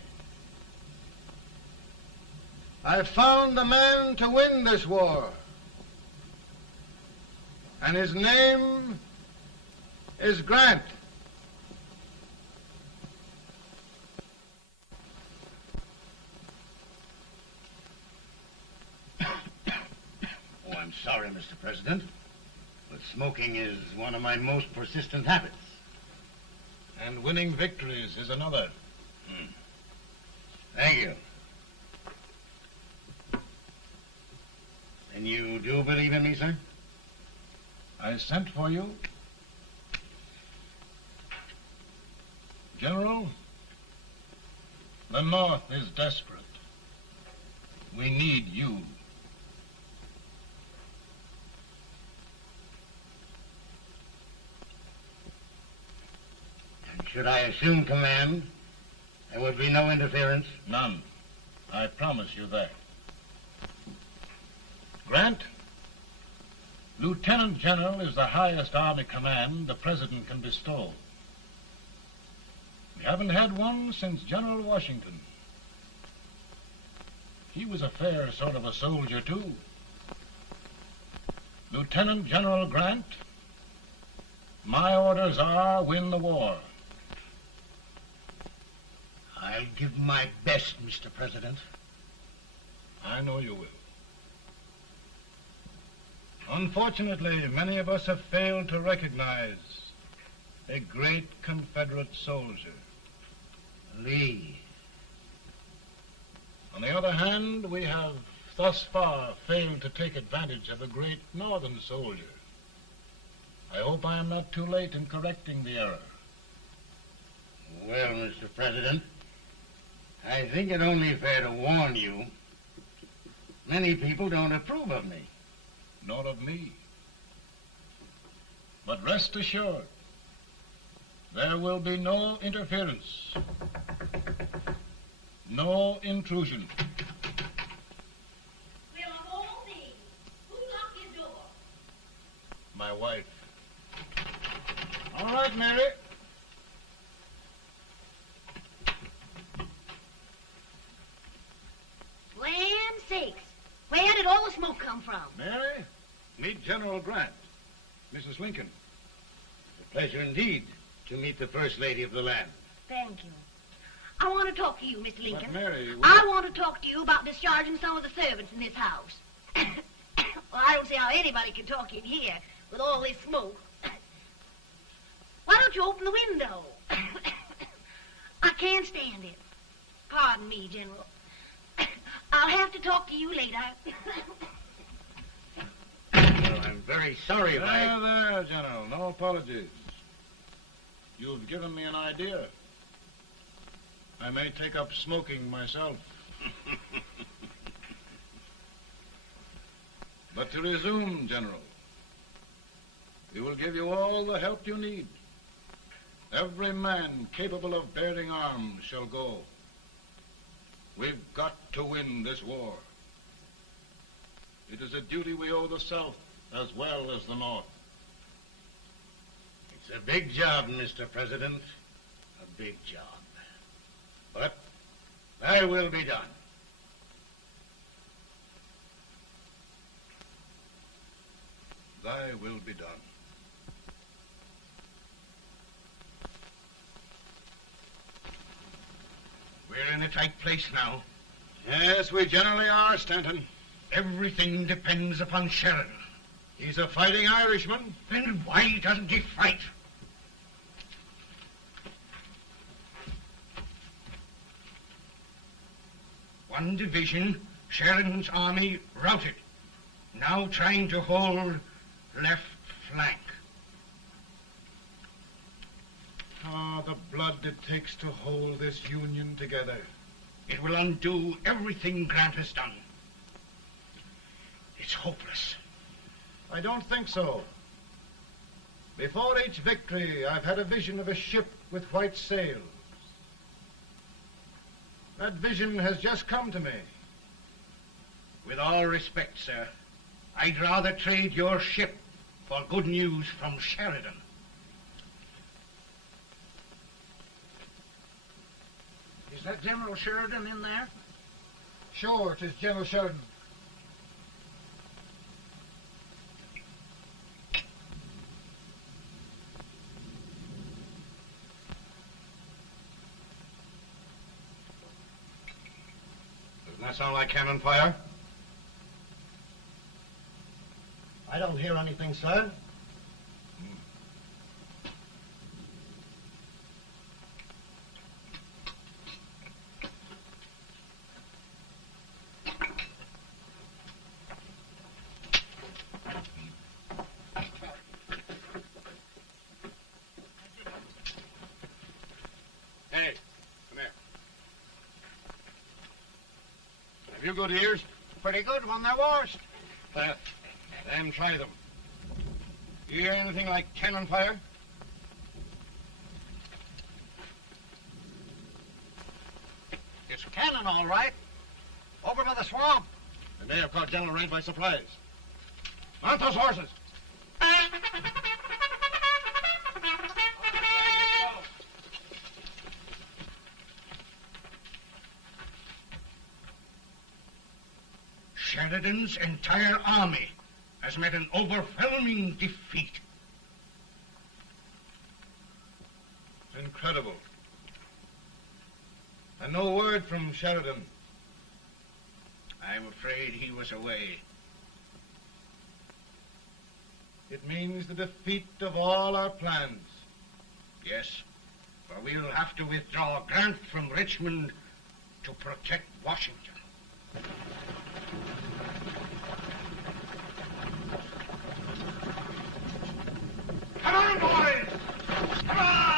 I've found the man to win this war. And his name is Grant. Oh, I'm sorry, Mr. President, but smoking is one of my most persistent habits. And winning victories is another. Thank you. And you do believe in me, sir? I sent for you. General, the North is desperate. We need you. And should I assume command, there would be no interference? None. I promise you that. Grant, Lieutenant General is the highest Army command the President can bestow. We haven't had one since General Washington. He was a fair sort of a soldier, too. Lieutenant General Grant, my orders are win the war. I'll give my best, Mr. President. I know you will. Unfortunately, many of us have failed to recognize a great Confederate soldier. Lee. On the other hand, we have thus far failed to take advantage of a great Northern soldier. I hope I am not too late in correcting the error. Well, Mr. President, I think it only fair to warn you. Many people don't approve of me. Nor of me. But rest assured, there will be no interference, no intrusion. Well, of all things, who locked your door? My wife. All right, Mary. Land sakes. Where did all the smoke come from? Mary, meet General Grant, Mrs. Lincoln. It's a pleasure indeed to meet the First Lady of the land. Thank you. I want to talk to you, Mr. Lincoln. But Mary, I want to talk to you about discharging some of the servants in this house. Well, I don't see how anybody can talk in here with all this smoke. Why don't you open the window? I can't stand it. Pardon me, General. I'll have to talk to you later. Well, I'm very sorry if There, General. No apologies. You've given me an idea. I may take up smoking myself. But to resume, General, we will give you all the help you need. Every man capable of bearing arms shall go. We've got to win this war. It is a duty we owe the South as well as the North. It's a big job, Mr. President. A big job. But thy will be done. Thy will be done. We're in a tight place now. Yes, we generally are, Stanton. Everything depends upon Sheridan. He's a fighting Irishman. Then why doesn't he fight? One division, Sheridan's army, routed. Now trying to hold left flank. Ah, the blood it takes to hold this Union together. It will undo everything Grant has done. It's hopeless. I don't think so. Before each victory, I've had a vision of a ship with white sails. That vision has just come to me. With all respect, sir, I'd rather trade your ship for good news from Sheridan. Is that General Sheridan in there? Sure, it is General Sheridan. Doesn't that sound like cannon fire? I don't hear anything, sir. Hey, come here. Have you good ears? Pretty good when they're washed. Then try them. You hear anything like cannon fire? It's cannon, all right. Over by the swamp. They may have caught General Rank by surprise. Mount those horses. Sheridan's entire army has met an overwhelming defeat. It's incredible. And no word from Sheridan. I'm afraid he was away. It means the defeat of all our plans. Yes, for we'll have to withdraw Grant from Richmond to protect Washington. Come on, boys! Come on!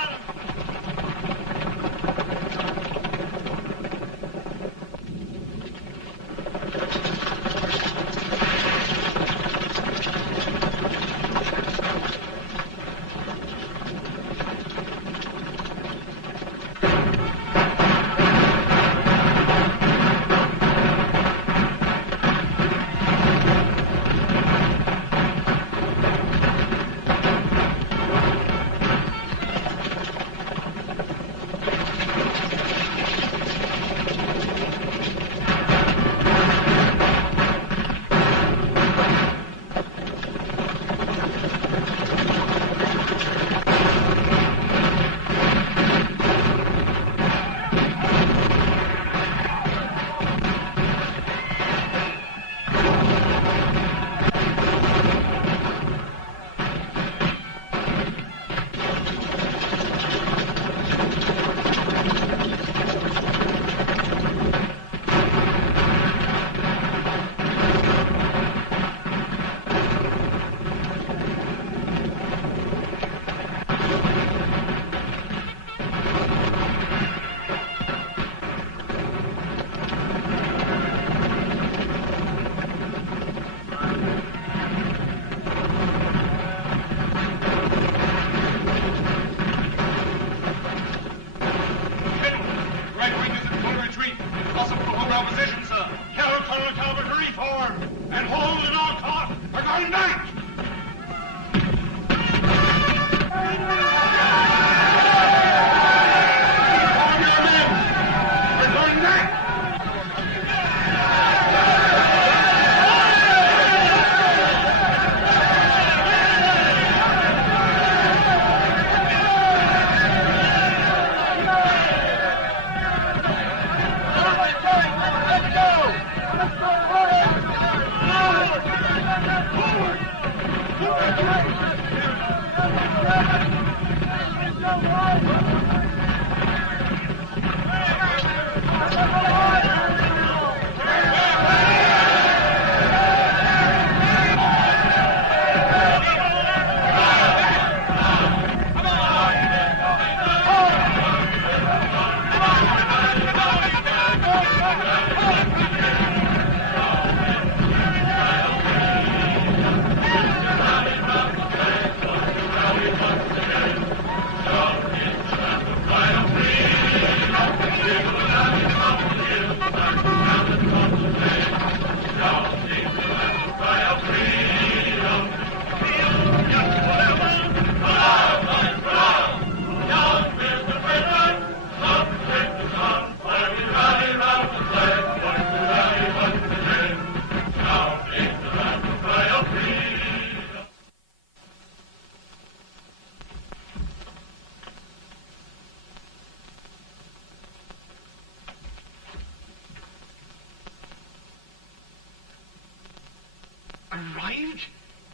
arrived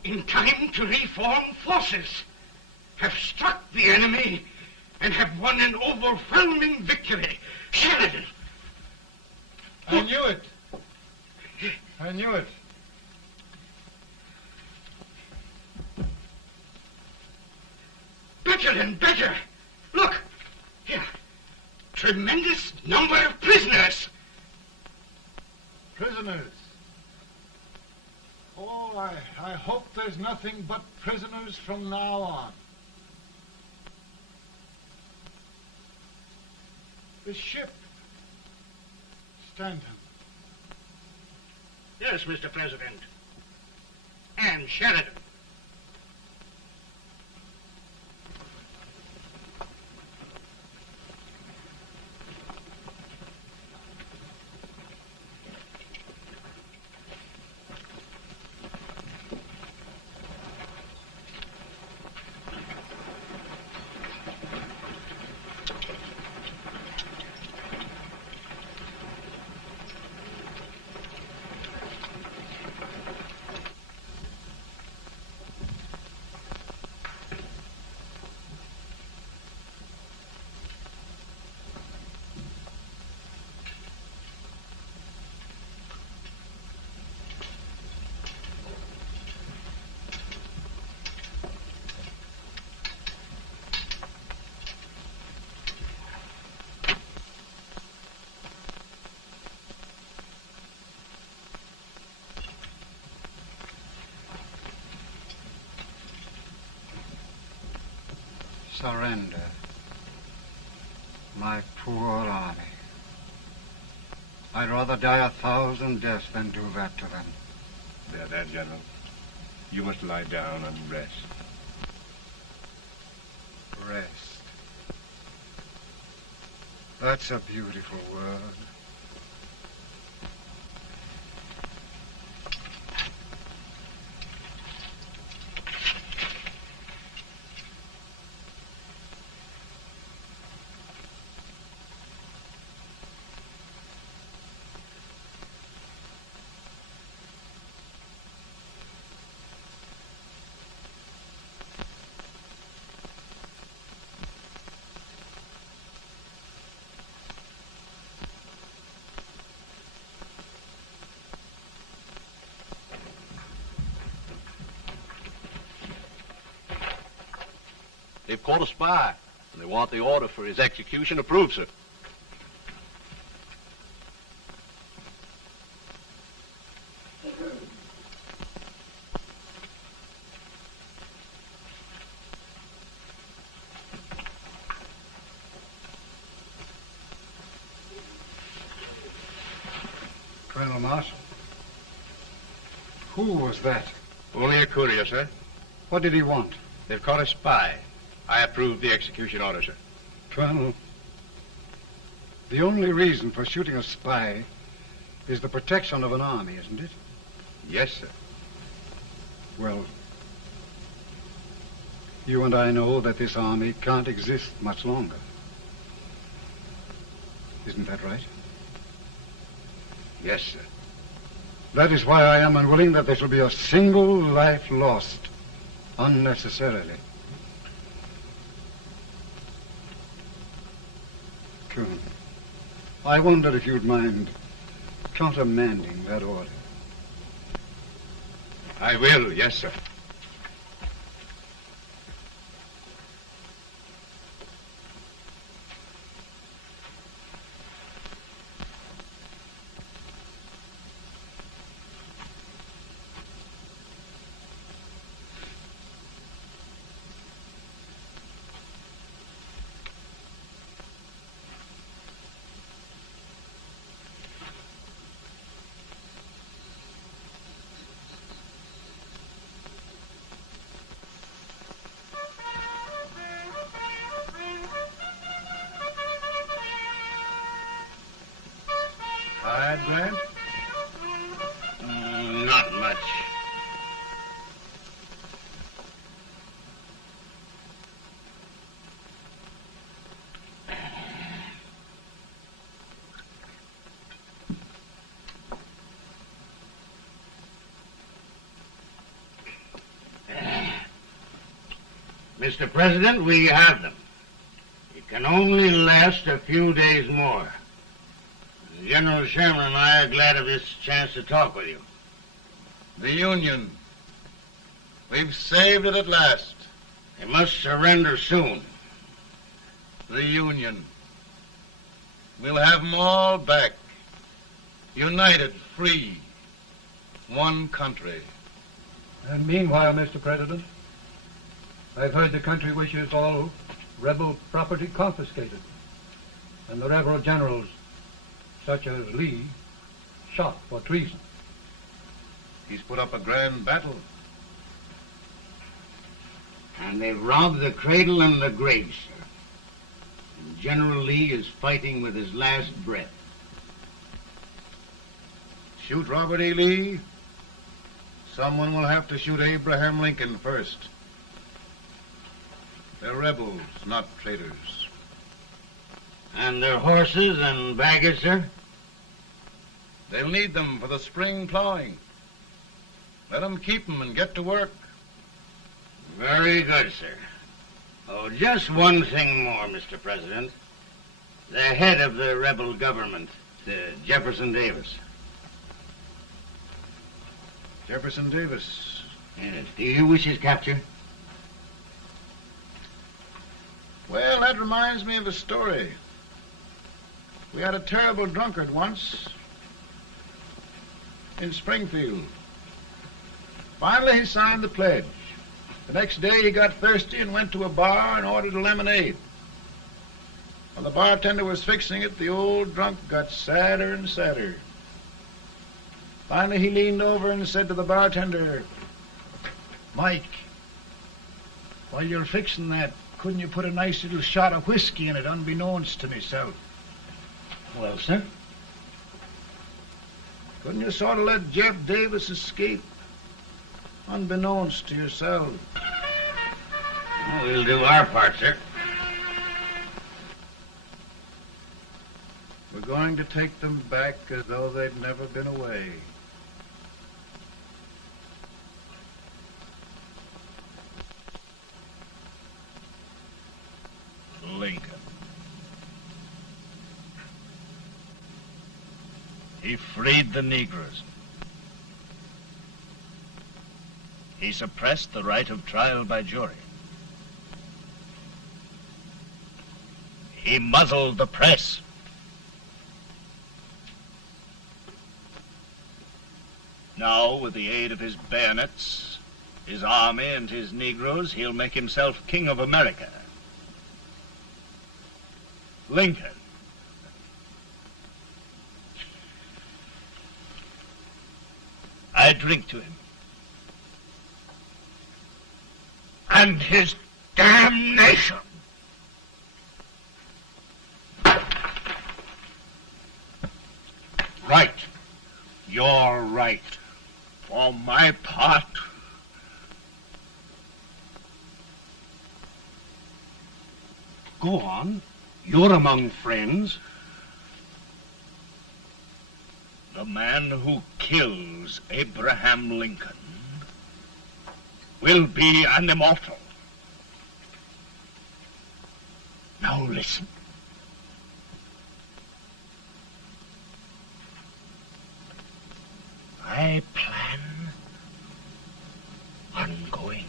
in time to reform forces, have struck the enemy, and have won an overwhelming victory. Sheridan! I knew it. I knew it. Better and better. Look, here. Tremendous number of prisoners. Prisoners? Oh, I hope there's nothing but prisoners from now on. The ship. Stanton. Yes, Mr. President. And Sheridan. Surrender. My poor army. I'd rather die 1,000 deaths than do that to them. There, General. You must lie down and rest. Rest. That's a beautiful word. They've caught a spy, and they want the order for his execution approved, sir. Colonel Marshall. Who was that? Only a courier, sir. What did he want? They've caught a spy. I approve the execution order, sir. Colonel, the only reason for shooting a spy is the protection of an army, isn't it? Yes, sir. Well, you and I know that this army can't exist much longer. Isn't that right? Yes, sir. That is why I am unwilling that there shall be a single life lost unnecessarily. Colonel, I wonder if you'd mind countermanding that order. I will, yes, sir. Grant? Not much. Mr. President, we have them. It can only last a few days more. General Sherman and I are glad of this chance to talk with you. The Union. We've saved it at last. They must surrender soon. The Union. We'll have them all back. United, free. One country. And meanwhile, Mr. President, I've heard the country wishes all rebel property confiscated, and the rebel generals, such as Lee, shot for treason. He's put up a grand battle. And they've robbed the cradle and the grave, sir. And General Lee is fighting with his last breath. Shoot Robert E. Lee? Someone will have to shoot Abraham Lincoln first. They're rebels, not traitors. And their horses and baggage, sir? They'll need them for the spring plowing. Let them keep them and get to work. Very good, sir. Oh, just one thing more, Mr. President. The head of the rebel government, Jefferson Davis. Jefferson Davis. Yes. Do you wish his capture? Well, that reminds me of a story. We had a terrible drunkard once in Springfield. Finally, he signed the pledge. The next day, he got thirsty and went to a bar and ordered a lemonade. While the bartender was fixing it, the old drunk got sadder and sadder. Finally, he leaned over and said to the bartender, "Mike, while you're fixing that, couldn't you put a nice little shot of whiskey in it, unbeknownst to myself?" Well, sir? Couldn't you sort of let Jeff Davis escape, unbeknownst to yourself? Well, we'll do our part, sir. We're going to take them back as though they'd never been away. Lincoln. He freed the Negroes. He suppressed the right of trial by jury. He muzzled the press. Now, with the aid of his bayonets, his army, and his Negroes, he'll make himself King of America. Lincoln. I drink to him. And his damnation. Right. You're right. For my part, Go on. You're among friends. the man who kills Abraham Lincoln will be an immortal. Now listen. I plan on going.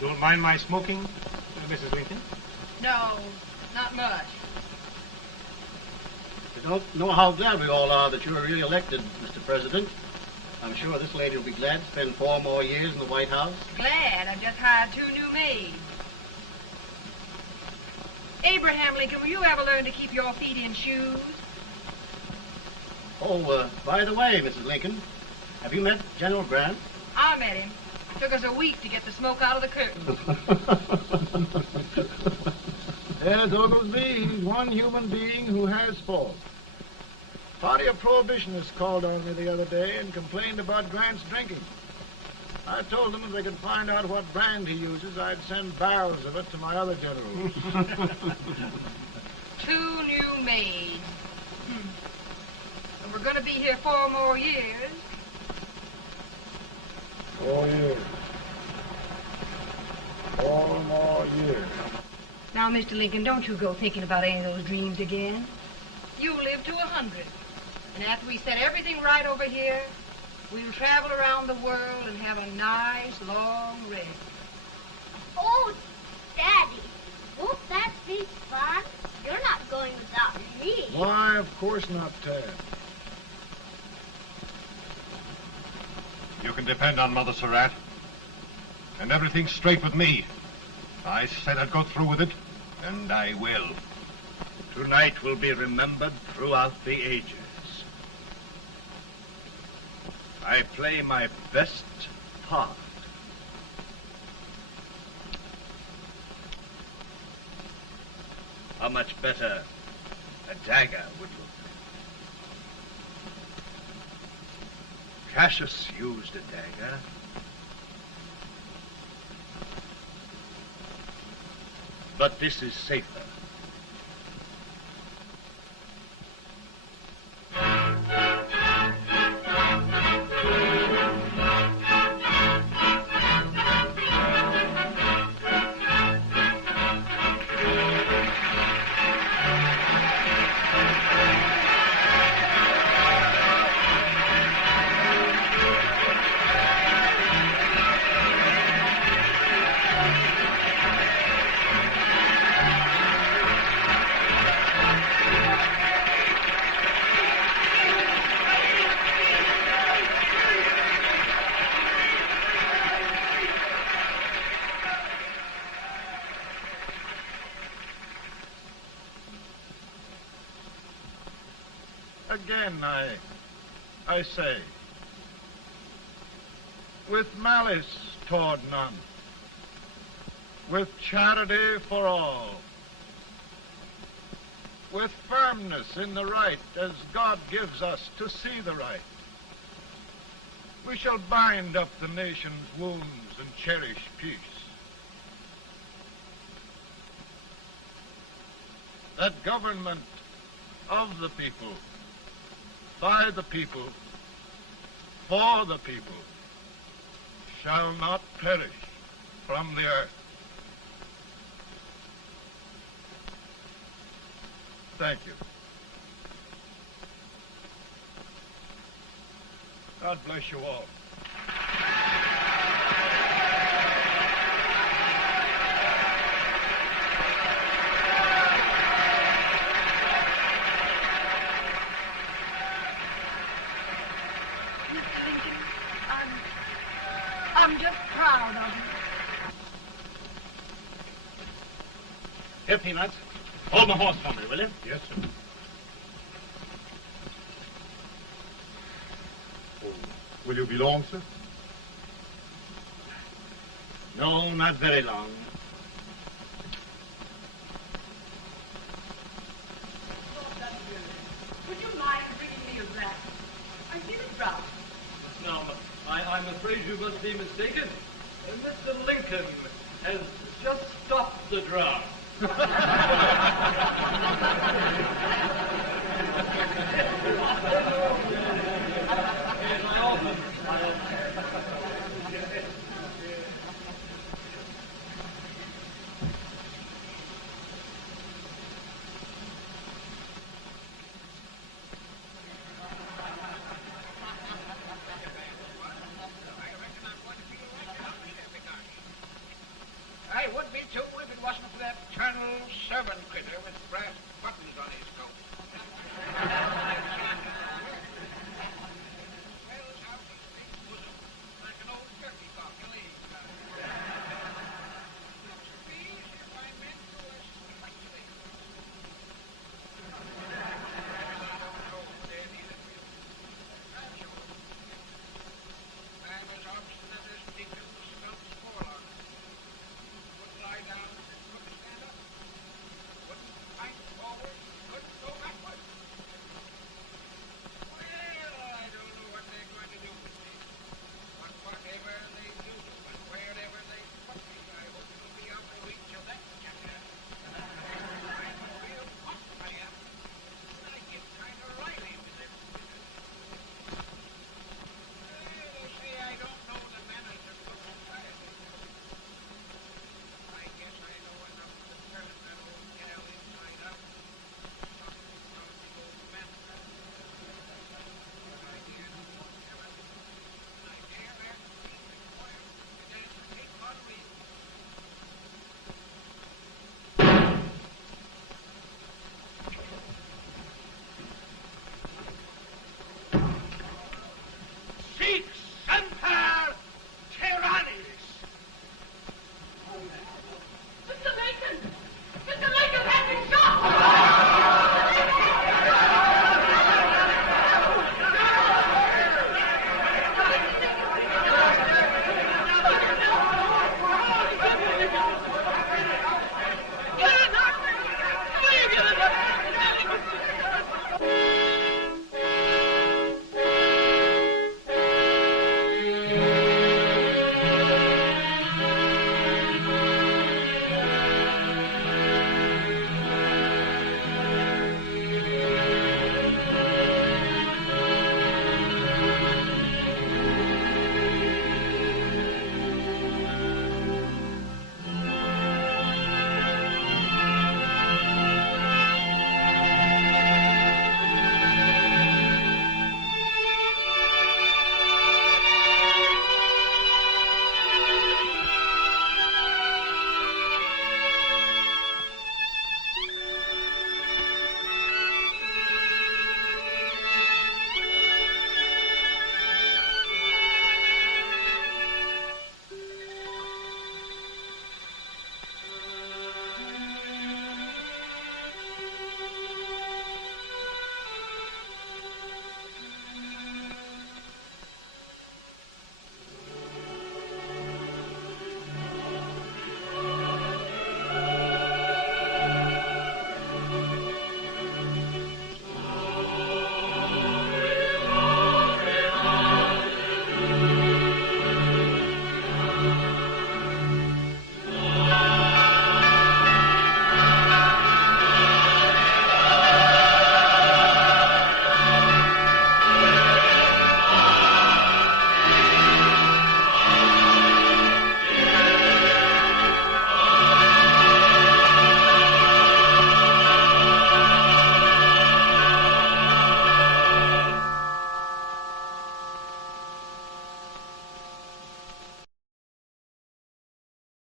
Don't mind my smoking, Mrs. Lincoln? No, not much. I don't know how glad we all are that you're re-elected, Mr. President. I'm sure this lady will be glad to spend 4 more years in the White House. Glad. I've just hired 2 new maids. Abraham Lincoln, will you ever learn to keep your feet in shoes? Oh, by the way, Mrs. Lincoln, have you met General Grant? I met him. Took us a week to get the smoke out of the curtain. Yes, Oglesby, he's one human being who has faults. A party of prohibitionists called on me the other day and complained about Grant's drinking. I told them if they could find out what brand he uses, I'd send barrels of it to my other generals. 2 new maids. And we're going to be here 4 more years. 4 years. 4 more years. Now, Mr. Lincoln, don't you go thinking about any of those dreams again. You live to 100. And after we set everything right over here, we'll travel around the world and have a nice, long rest. Oh, Daddy, won't that be fun? You're not going without me. Why, of course not, Tad. You can depend on Mother Surratt. And everything's straight with me. I said I'd go through with it, and I will. Tonight will be remembered throughout the ages. I play my best part. How much better a dagger would look. Cassius used a dagger. But this is safer. Again, I say, with malice toward none, with charity for all, with firmness in the right as God gives us to see the right, we shall bind up the nation's wounds and cherish peace. That government of the people, by the people, for the people, shall not perish from the earth. Thank you. God bless you all. I'm just proud of you. Here, Peanuts. Hold my horse for me, will you? Yes, sir. Oh, will you be long, sir? No, not very long. Would you mind bringing me a wrap? I feel it dry. No, I'm afraid you must be mistaken. Mr. Lincoln has just stopped the draft.